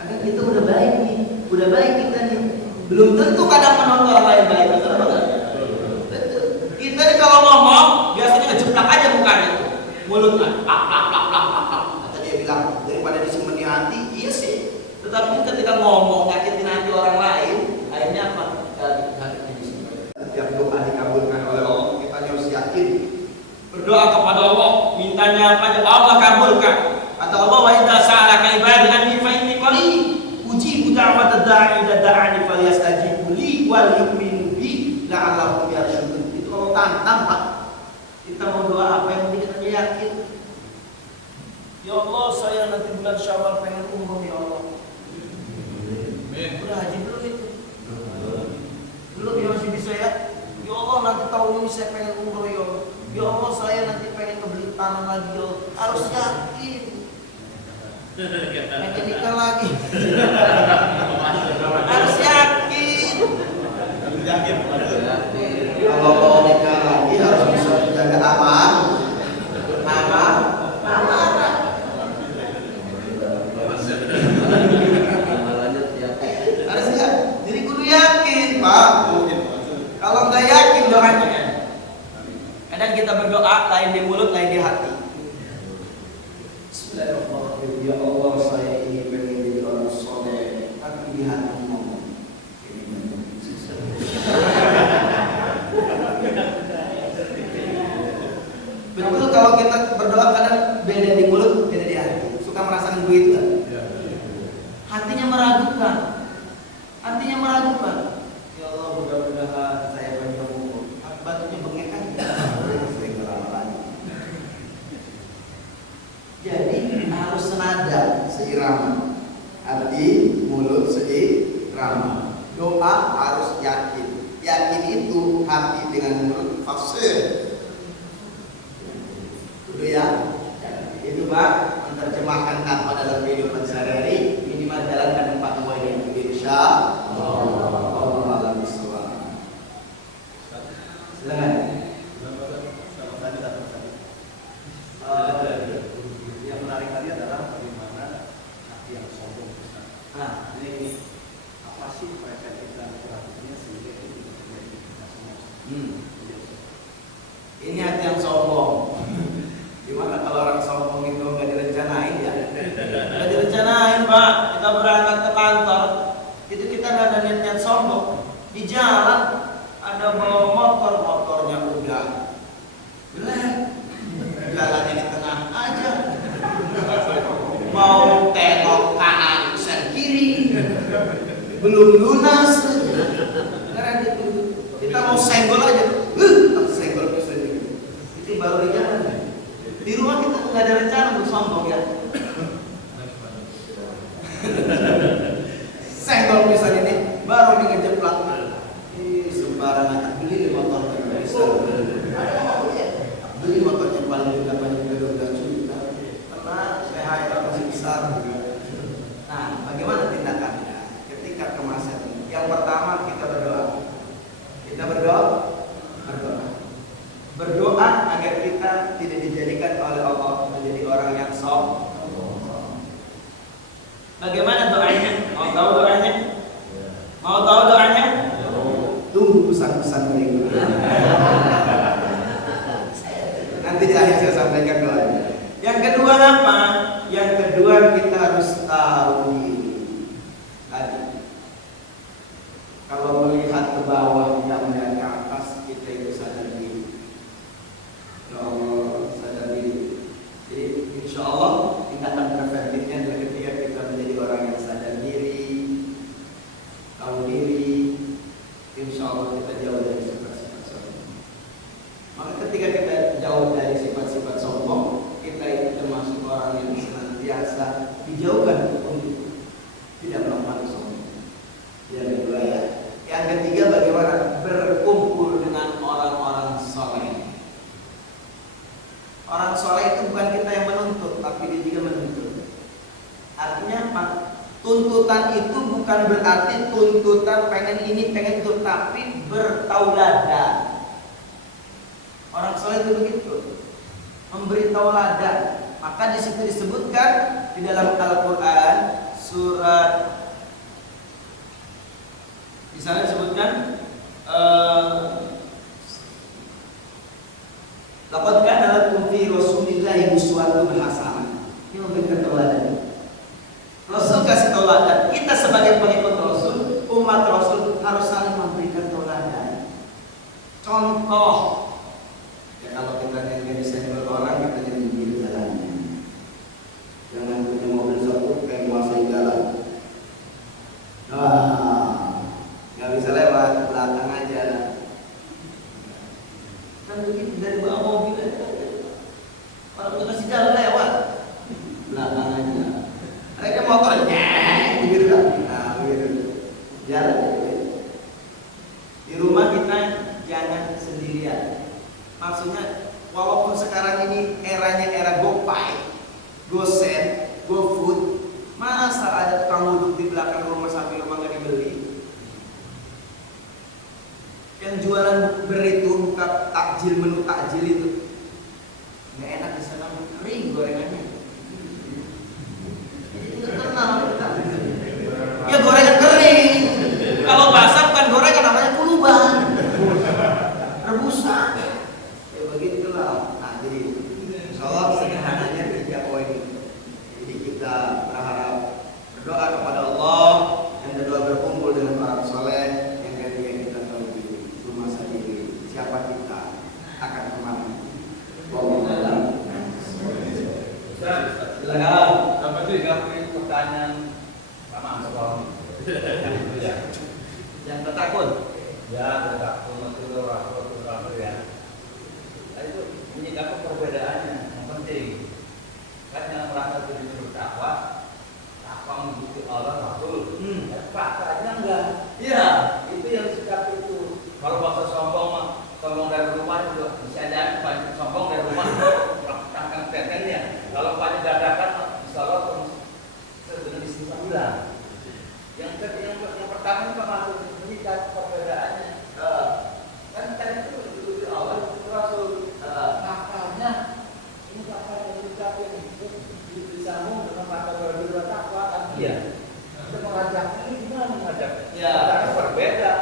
Kadang kita udah baik nih, kita nih. Belum tentu kadang menurut orang lain baik, betul apa enggak? Kita nih kalau ngomong biasanya ngejeplak aja mukanya tuh, mulutnya, kata dia bilang daripada disemeni hati, iya sih. Tetapi ketika ngomong nyakitin hati orang lain, akhirnya apa? Hatinya disemeni. Setiap doa dikabulkan oleh Allah, kita harus yakin. Berdoa kepada Allah, mintanya apa aja Allah kabulkan. Kata Allah, wa idza sa'alaka ibadi anni fa inni qarib. Ujibu da'watad da'i idza da'ani falyastajibu li wal yu'minu bi la'allahum yarshudun. Itu kalau tantang Pak. Kita mau doa apa yang penting kita yakin. Ya Allah, saya nanti bulan Syawal pengen umroh ya Allah. Amin. Udah haji dulu itu. Belum ya masih bisa ya. Ya Allah, nanti tahun ini saya pengen umroh ya Allah. Ya Allah, saya nanti pengen beli tanah lagi ya Allah. Harus yakin. Pengen nikah lagi. Harus yakin. Kalau mau nikah lagi harus bisa menjaga aman. Harus ya. Jadi kudu yakin, Pak. Kalau nggak yakin doanya. Kadang kita berdoa lain di mulut, lain di hati. Bismillahirrahmanirrahim. Ya Allah, saya ini pengen jadi orang soleh, tapi di hati ngomong. Betul kalau kita berdoa kadang beda di mulut, beda di hati. Suka merasakan begitu kan? Hatinya meragukan. Ya Allah, mudah-mudahan saya banyak umur. Batunya bengek aja. Jadi harus senada, seirama. Hati, mulut seirama. Doa harus yakin. Yakin itu hati dengan mulut fasih. Itu ya. Itu Pak, menerjemahkan takwa dalam kehidupan sehari-hari. Minimal jalankan 4 poin ini. Insya Allah. Alam bismillah. Silakan. Yang menarik tadi adalah bagaimana hati yang sombong. Ini apa sih preferensi dan perilakunya sehingga itu terjadi di kita semua. Ini hati yang sombong. Gimana kalau orang sombong itu nggak direncanain ya? Nggak direncanain Pak. belum lunas. Karena kita mau senggol aja, senggol pisau itu baru di jalan. Di rumah kita nggak ada rencana untuk sombong ya. Senggol pisau ini baru di ngejeplak. Sembarangan beli motor besar. Beli motor yang paling juga banyak 12 juta. Karena PHR masih besar. Nah, bagaimana tindakannya ketika kemasan? Yang pertama kita berdoa. Kita berdoa. Berdoa agar kita tidak dijadikan oleh Allah menjadi orang yang sombong. Bagaimana doanya? Mau tahu doanya? Mau tahu doanya? Tunggu pesan-pesan berikutnya. Nanti di akhir saya sampaikan doanya. Yang kedua apa? Yang kedua kita harus tahu diri. Tadi, kalau melihat ke bawah tidak melihat ke atas, kita itu sadar diri. Ya Allah, sadar diri. Jadi insya Allah tingkatan preventifnya adalah ketika kita menjadi orang yang sadar diri, tahu diri. Insya Allah kita jauh dari sifat-sifat sombong. Maka ketika kita jauh dari sifat-sifat sombong, kita itu termasuk orang yang senantiasa dijauhkan untuk tidak melakukan sombong. Yang kedua ya. Yang ketiga bagaimana? Berkumpul dengan orang-orang soleh. Orang soleh itu bukan kita yang menuntut, tapi dia juga menuntut. Artinya apa? Tuntutan itu bukan berarti tuntutan pengen ini, pengen itu, tapi bertauladan. Orang soleh itu begitu, memberi tauladan. Maka di situ disebutkan di dalam Al-Quran surat, di sana disebutkan laqad kana lakum fi Rasulillahi uswatun hasanah. Ini memberikan tauladan. Rasul kasih tauladan. Kita sebagai pengikut Rasul, umat Rasul harus saling memberikan tauladan. Contoh, ya kalau kita nggak bisa nyuruh orang, kita jadi di jalannya. Jangan punya mobil satu kayak menguasai jalan. Nah, nggak bisa lewat belakang aja. Kan begitu dari bawah mobil aja. Kalau udah kasih jalan lewat belakang aja. Mereka motornya begitu kan? Nah, begitu. Jalan. Di rumah kita jangan sendirian. Maksudnya, walaupun sekarang ini eranya era GoPay, GoSend, GoFood, masa ada tukang duduk di belakang rumah sambil rumah nggak dibeli? Yang jualan itu buka takjil, menu takjil itu nggak enak di sana, kering gorengannya. Ya gorengan kering. Kalau basah bukan gorengan, namanya kuluban, rebusan. Ya begitulah. Nah, jadi insyaallah sederhananya 3 poin itu. Jadi kita berharap berdoa kepada Allah, yang kedua berkumpul dengan orang soleh, yang ketiga kita tahu diri, rumah sendiri, siapa kita akan kemana. Silakan. Sampai itu punya pertanyaan sama soal yang tertakut. Ya, tertakut itu orang ya. Nah, itu menyikapi perbedaannya yang penting. Kan yang merasa disuruh takwa mengikuti Allah Rasul. Faktanya enggak. Iya, itu yang sikap itu. Kalau bahasa sombong dari rumah juga bisa jadi banyak sombong dari rumah. Tangkang tetennya. Kalau banyak dadakan, insya Allah sebenarnya bismillah. Yang pertama itu masuk menyikapi perbedaannya. Kan tadi itu diikuti Allah itu Rasul. Makanya ini kakak yang ucapin itu disambung dengan kata berbeda takwa kan dia. Kita mengajaknya ini gimana mengajaknya? Ya, karena berbeda.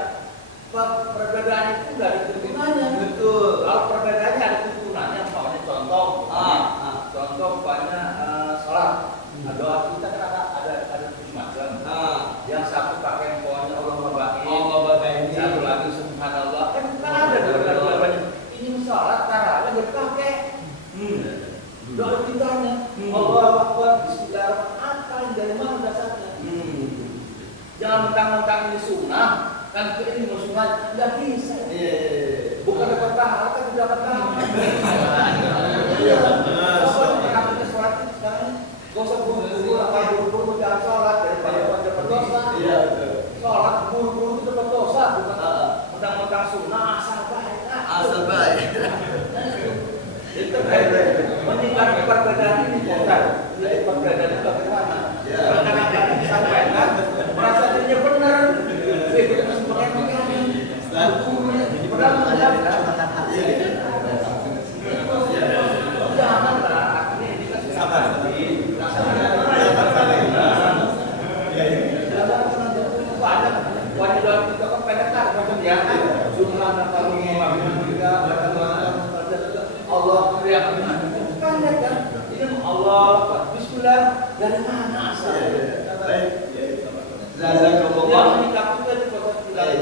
Perbedaan itu nggak ada tuntunannya. Betul. Kalau perbedaannya ada tuntunannya, maunya contoh. Contoh banyak sholat. Doa kita kan ada 7 macam. Yang satu pakai pokoknya Allah Mabain. Satu lagi Subhanallah. Kan ada beberapa. Ini sholat tarawih dipakai. Doa kitanya Allah Akbar Bismillahirrahmanirrahim. Apa yang dari mana dasarnya? Jangan mentang-mentang ini sunnah, kan ini mau sunnah, nggak bisa. Bukan dapat pahala, kan tidak dapat pahala. Iya. Kalau kita sholat sekarang, gak usah buru-buru, buru-buru jangan sholat daripada dapat dosa. Iya betul. Sholat buru-buru itu dapat dosa, bukan mentang-mentang sunnah asal baik. Asal baik. Itu menyikapi perbedaan ini bukan. Jadi perbedaan itu bagaimana? Kadang-kadang disampaikan merasa dirinya benar. Bismillah dari mana asalnya? Jazakumullah.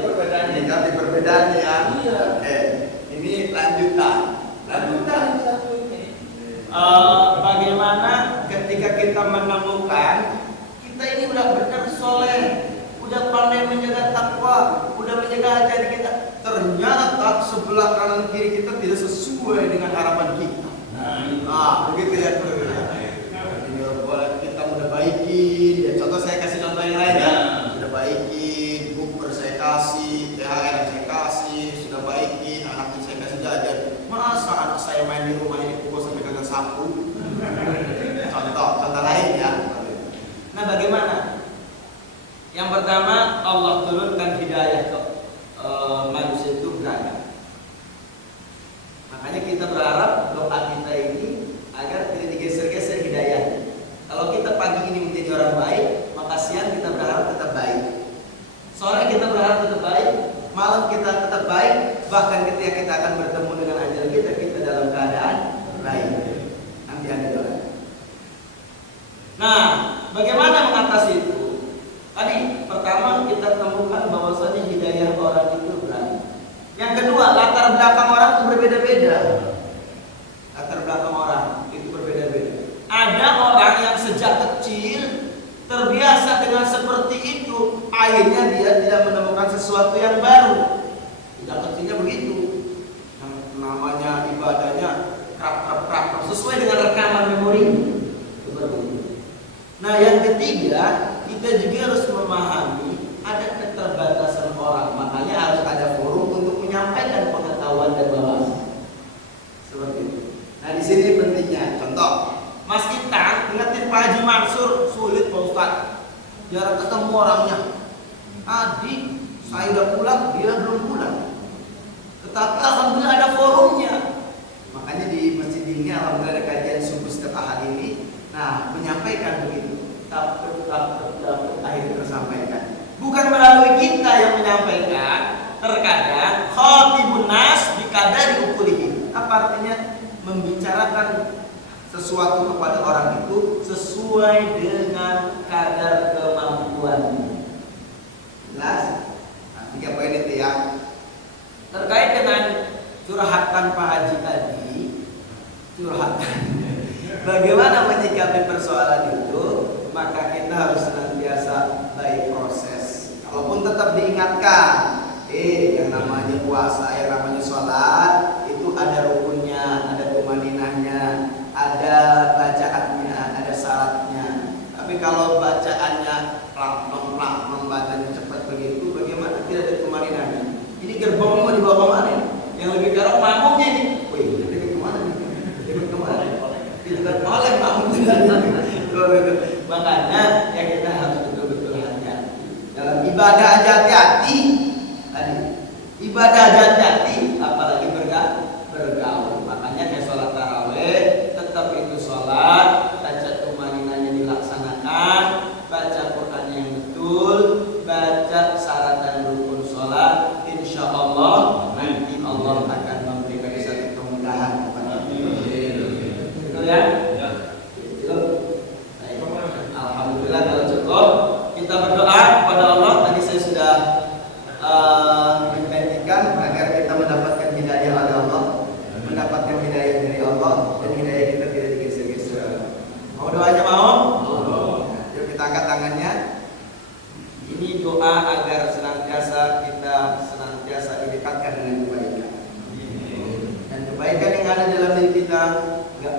Perbedaan Menyikapi perbedaan ya. Iya. Oke. Ini lanjutan. Lanjutan satu ini. Bagaimana ketika kita menemukan kita ini udah benar soleh, udah pandai menjaga takwa, udah menjaga hati kita, ternyata sebelah kanan kiri kita tidak sesuai dengan harapan kita. Begitu ya. Ini boleh kita udah baikin. Ya, contoh saya kasih contoh yang lain ya. Sudah baikin, bukber saya kasih, THR saya kasih, sudah baikin, anaknya saya kasih jajan. Masa anak saya main di rumah ini pukul sampai kagak sapu? Contoh lain ya. Nah, bagaimana? Yang pertama, Allah turunkan hidayah ke manusia itu beragam. Makanya kita berharap doa kita ini agar tidak digeser-geser hidayah. Kalau kita pagi ini menjadi orang baik, maka siang kita berharap tetap baik. Sore kita berharap tetap baik, malam kita tetap baik, bahkan ketika kita akan bertemu dengan ajal kita dalam keadaan baik. Nanti ada doa. Nah, bagaimana mengatasi itu? Tadi pertama kita temukan bahwasanya hidayah orang itu beragam. Yang kedua, latar belakang orang itu berbeda-beda. Latar belakang orang itu berbeda-beda. Ada orang yang sejak kecil terbiasa dengan seperti itu, akhirnya dia tidak menemukan sesuatu yang baru. Sejak kecilnya begitu. Yang namanya ibadahnya krap sesuai dengan rekaman memori. Nah, yang ketiga, kita juga harus memahami ada keterbatasan orang, makanya harus ada forum untuk menyampaikan pengetahuan dan wawasan. Seperti itu. Nah, di sini pentingnya. Contoh, Mas Itang ingetin Pak Haji Mansur, sulit Pak Ustaz. Jarang ketemu orangnya. Tadi saya udah pulang, dia belum pulang. Tetapi alhamdulillah ada forumnya. Makanya di masjid ini alhamdulillah ada kajian subuh setiap ahad ini. Nah, menyampaikan begitu. Akhirnya tersampaikan. Bukan melalui kita yang menyampaikan. Terkadang khatibun nas bikadari uqulihi. Apa artinya? Membicarakan sesuatu kepada orang itu sesuai dengan kadar kemampuan. Jelas? Nah, 3 poin itu ya. Terkait dengan curhatan Pak Haji tadi, bagaimana menyikapi persoalan itu? Maka kita harus senantiasa baik proses. Kalaupun tetap diingatkan, yang namanya puasa, yang namanya sholat, itu ada rukunnya, ada tumaninahnya, ada bacaannya, ada syaratnya. Tapi kalau bacaannya pelan-pelan, membacanya cepat begitu, bagaimana tidak ada tumaninahnya? Ini gerbong mau dibawa kemana ini? Yang lebih garang makmumnya ini. Wih, ini kemana nih? Ini kemana? Tidak oleh makmumnya. Makanya ya kita harus betul-betul hati-hati. Dalam ibadah aja hati-hati. Tadi ibadah aja hati-hati, apalagi bergaul. Makanya kayak sholat tarawih, tetap itu sholat, baca tumaninahnya dilaksanakan, baca Quran yang betul, baca syarat dan rukun sholat. Insya Allah nanti Allah akan memberikan satu kemudahan kepada kita. Betul ya? Alhamdulillah kalau cukup, kita berdoa kepada Allah. Tadi saya sudah menjanjikan agar kita nggak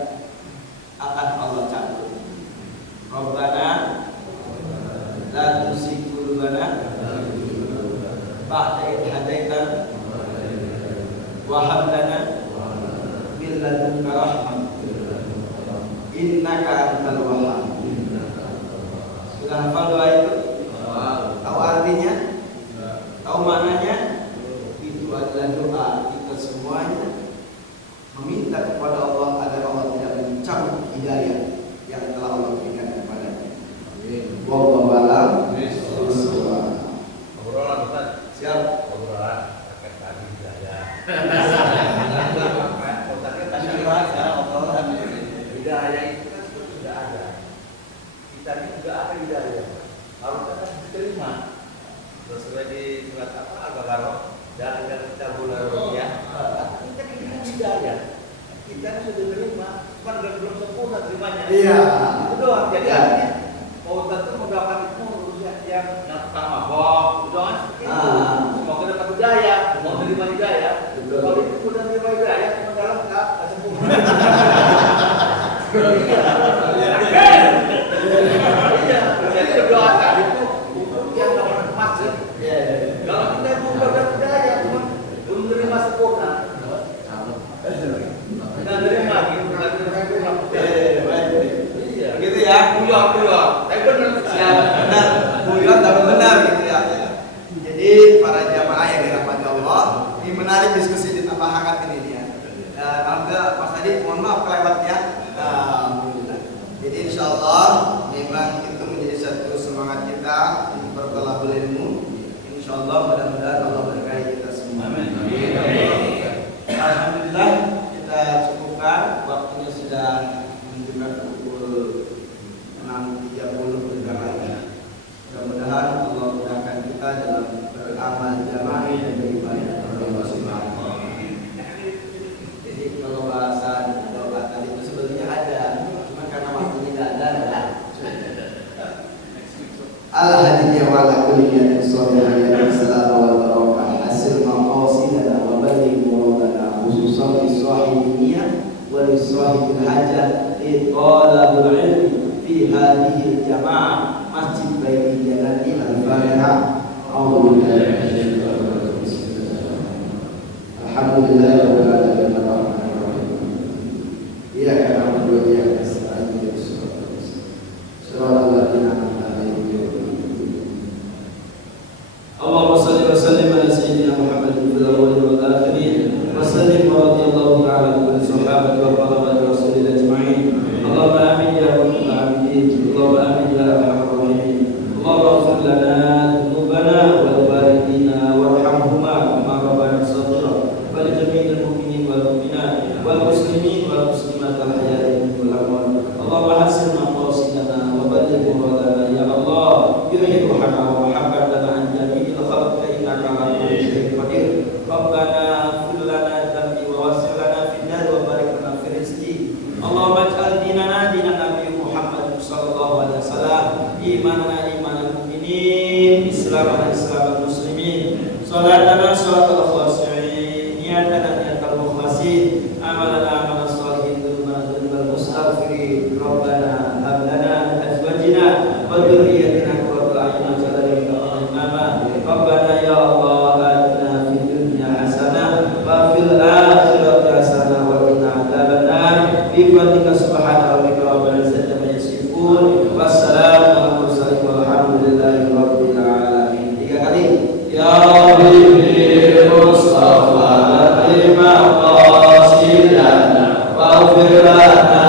akan Allah cabut. Rabbana la tuzigh qulubana ba'da idh hadaitana wa hab lana min ladunka rahmah innaka antal wahhab. Sudah hafal doa itu? Tahu artinya? Tahu maknanya? Itu adalah doa kita semuanya meminta kepada Allah agar Allah tidak mencabut hidayah yang telah Allah berikan kepadanya. Wallahu a'lam bishawab. Obrolan Ustaz. Siap. Obrolan pakai tadi hidayah. Hidayah itu kan sudah ada. Kita ini juga ada hidayah. Harusnya kan diterima. Sesuai di surat apa Al-Baqarah dan kita bulan rupiah. Kita diberikan hidayah. Kita sudah terima, kan belum sempurna terimanya. Iya. Itu doang. Jadi artinya mau tentu mendoakan itu yang pertama Bob, doang seperti itu. Semoga dapat hidayah, mau terima hidayah. Kalau itu sudah terima hidayah, cuma dalam nggak sempurna. Iya. Jadi berdoakan itu yang dapat maksud. Kalau kita mau dapat hidayah, cuma belum terima sempurna. Kita terima gitu, kita terima sempurna. Iya. Begitu ya. Buyok. Tapi benar. Siap, benar. Buyut tapi benar gitu ya. Jadi para jamaah yang dirahmati Allah, ini menarik diskusi ditambah hangat ini dia. Alhamdulillah Mas Adi, mohon maaf kelewat ya. Jadi insya Allah memang itu menjadi satu semangat kita untuk bertolabul ilmu. Insya Allah mudah-mudahan Allah berkahi kita semua. Amin. Alhamdulillah kita cukupkan, waktunya sudah menunjukkan pukul 6.30 bentar lagi. Mudah-mudahan Allah mudahkan kita dalam beramal jamaah dan beribadah kepada Allah Subhanahu wa taala. Jadi kalau bahasan doa tadi itu sebenarnya ada, cuma karena waktunya tidak ada. Al-hadiyah wa ala kulli niyatin shalihah assalamu wal barakah hasil maqasidana wa baligh muradana khususan li sahibi niyyah wa li sahibil hajah talabul ilmi fi hadhihi al-jamaah masjid Baitul Jannati al-Fatihah. A'udzu billahi minasyaitonir rajim. Alhamdulillahirabbil alamin arrahmanir rahim. Iyyaka na'budu wa iyyaka nasta'in ihdinas siratal ladzina an'amta 'alaihim. Allahumma shalli wa sallim ala sayyidina Muhammadin fil awwalin wal akhirin wa sallim wa radiyallahu ta'ala an kulli sahabati wa qadamati rasulillah ajma'in. Allahumma amin ya rabbal alamin. Allahumma amin ya arhamar rahimin. Allahumma ighfir lana dhunubana wa li walidina warhamhuma kama rabbayana shaghira wa li jami'il mu'minin wal mu'minat wal muslimin wal muslimat al ahya'i minhum wal amwat. Allahumma hassin maqasidana wa balligh muradana ya Allah. Yuhibbuhana wa muhabban lana an jami'il khalqi innaka ala kulli shay'in qadir. Rabbana ighfir lana dhanbi wa wasi' lana fid dar wa barik lana fi rizqi. Allahumma ij'al dinana dinan Nabi Muhammad sallallahu alaihi wasallam, imanana imanal mu'minin, islamana islamal muslimin, salatana salatul khashi'in, niyatana niyatal mukhlasin, amalana amalan shalihin, dzulmana dzulmal mustaghfirin. Rabbana hab lana min azwajina wa dhurriyyatina qurrata a'yun waj'alna imama. Rabbana ya Allah atina fid dunya hasanah wa fil akhirati hasanah wa qina adzabannar. Bi fadlika subhana rabbika rabbil izzati amma yasifun. Wassalamu ala mursalin walhamdulillahi rabbil alamin. 3 kali. Ya Habibie Mustafa lima qasidana wa firlana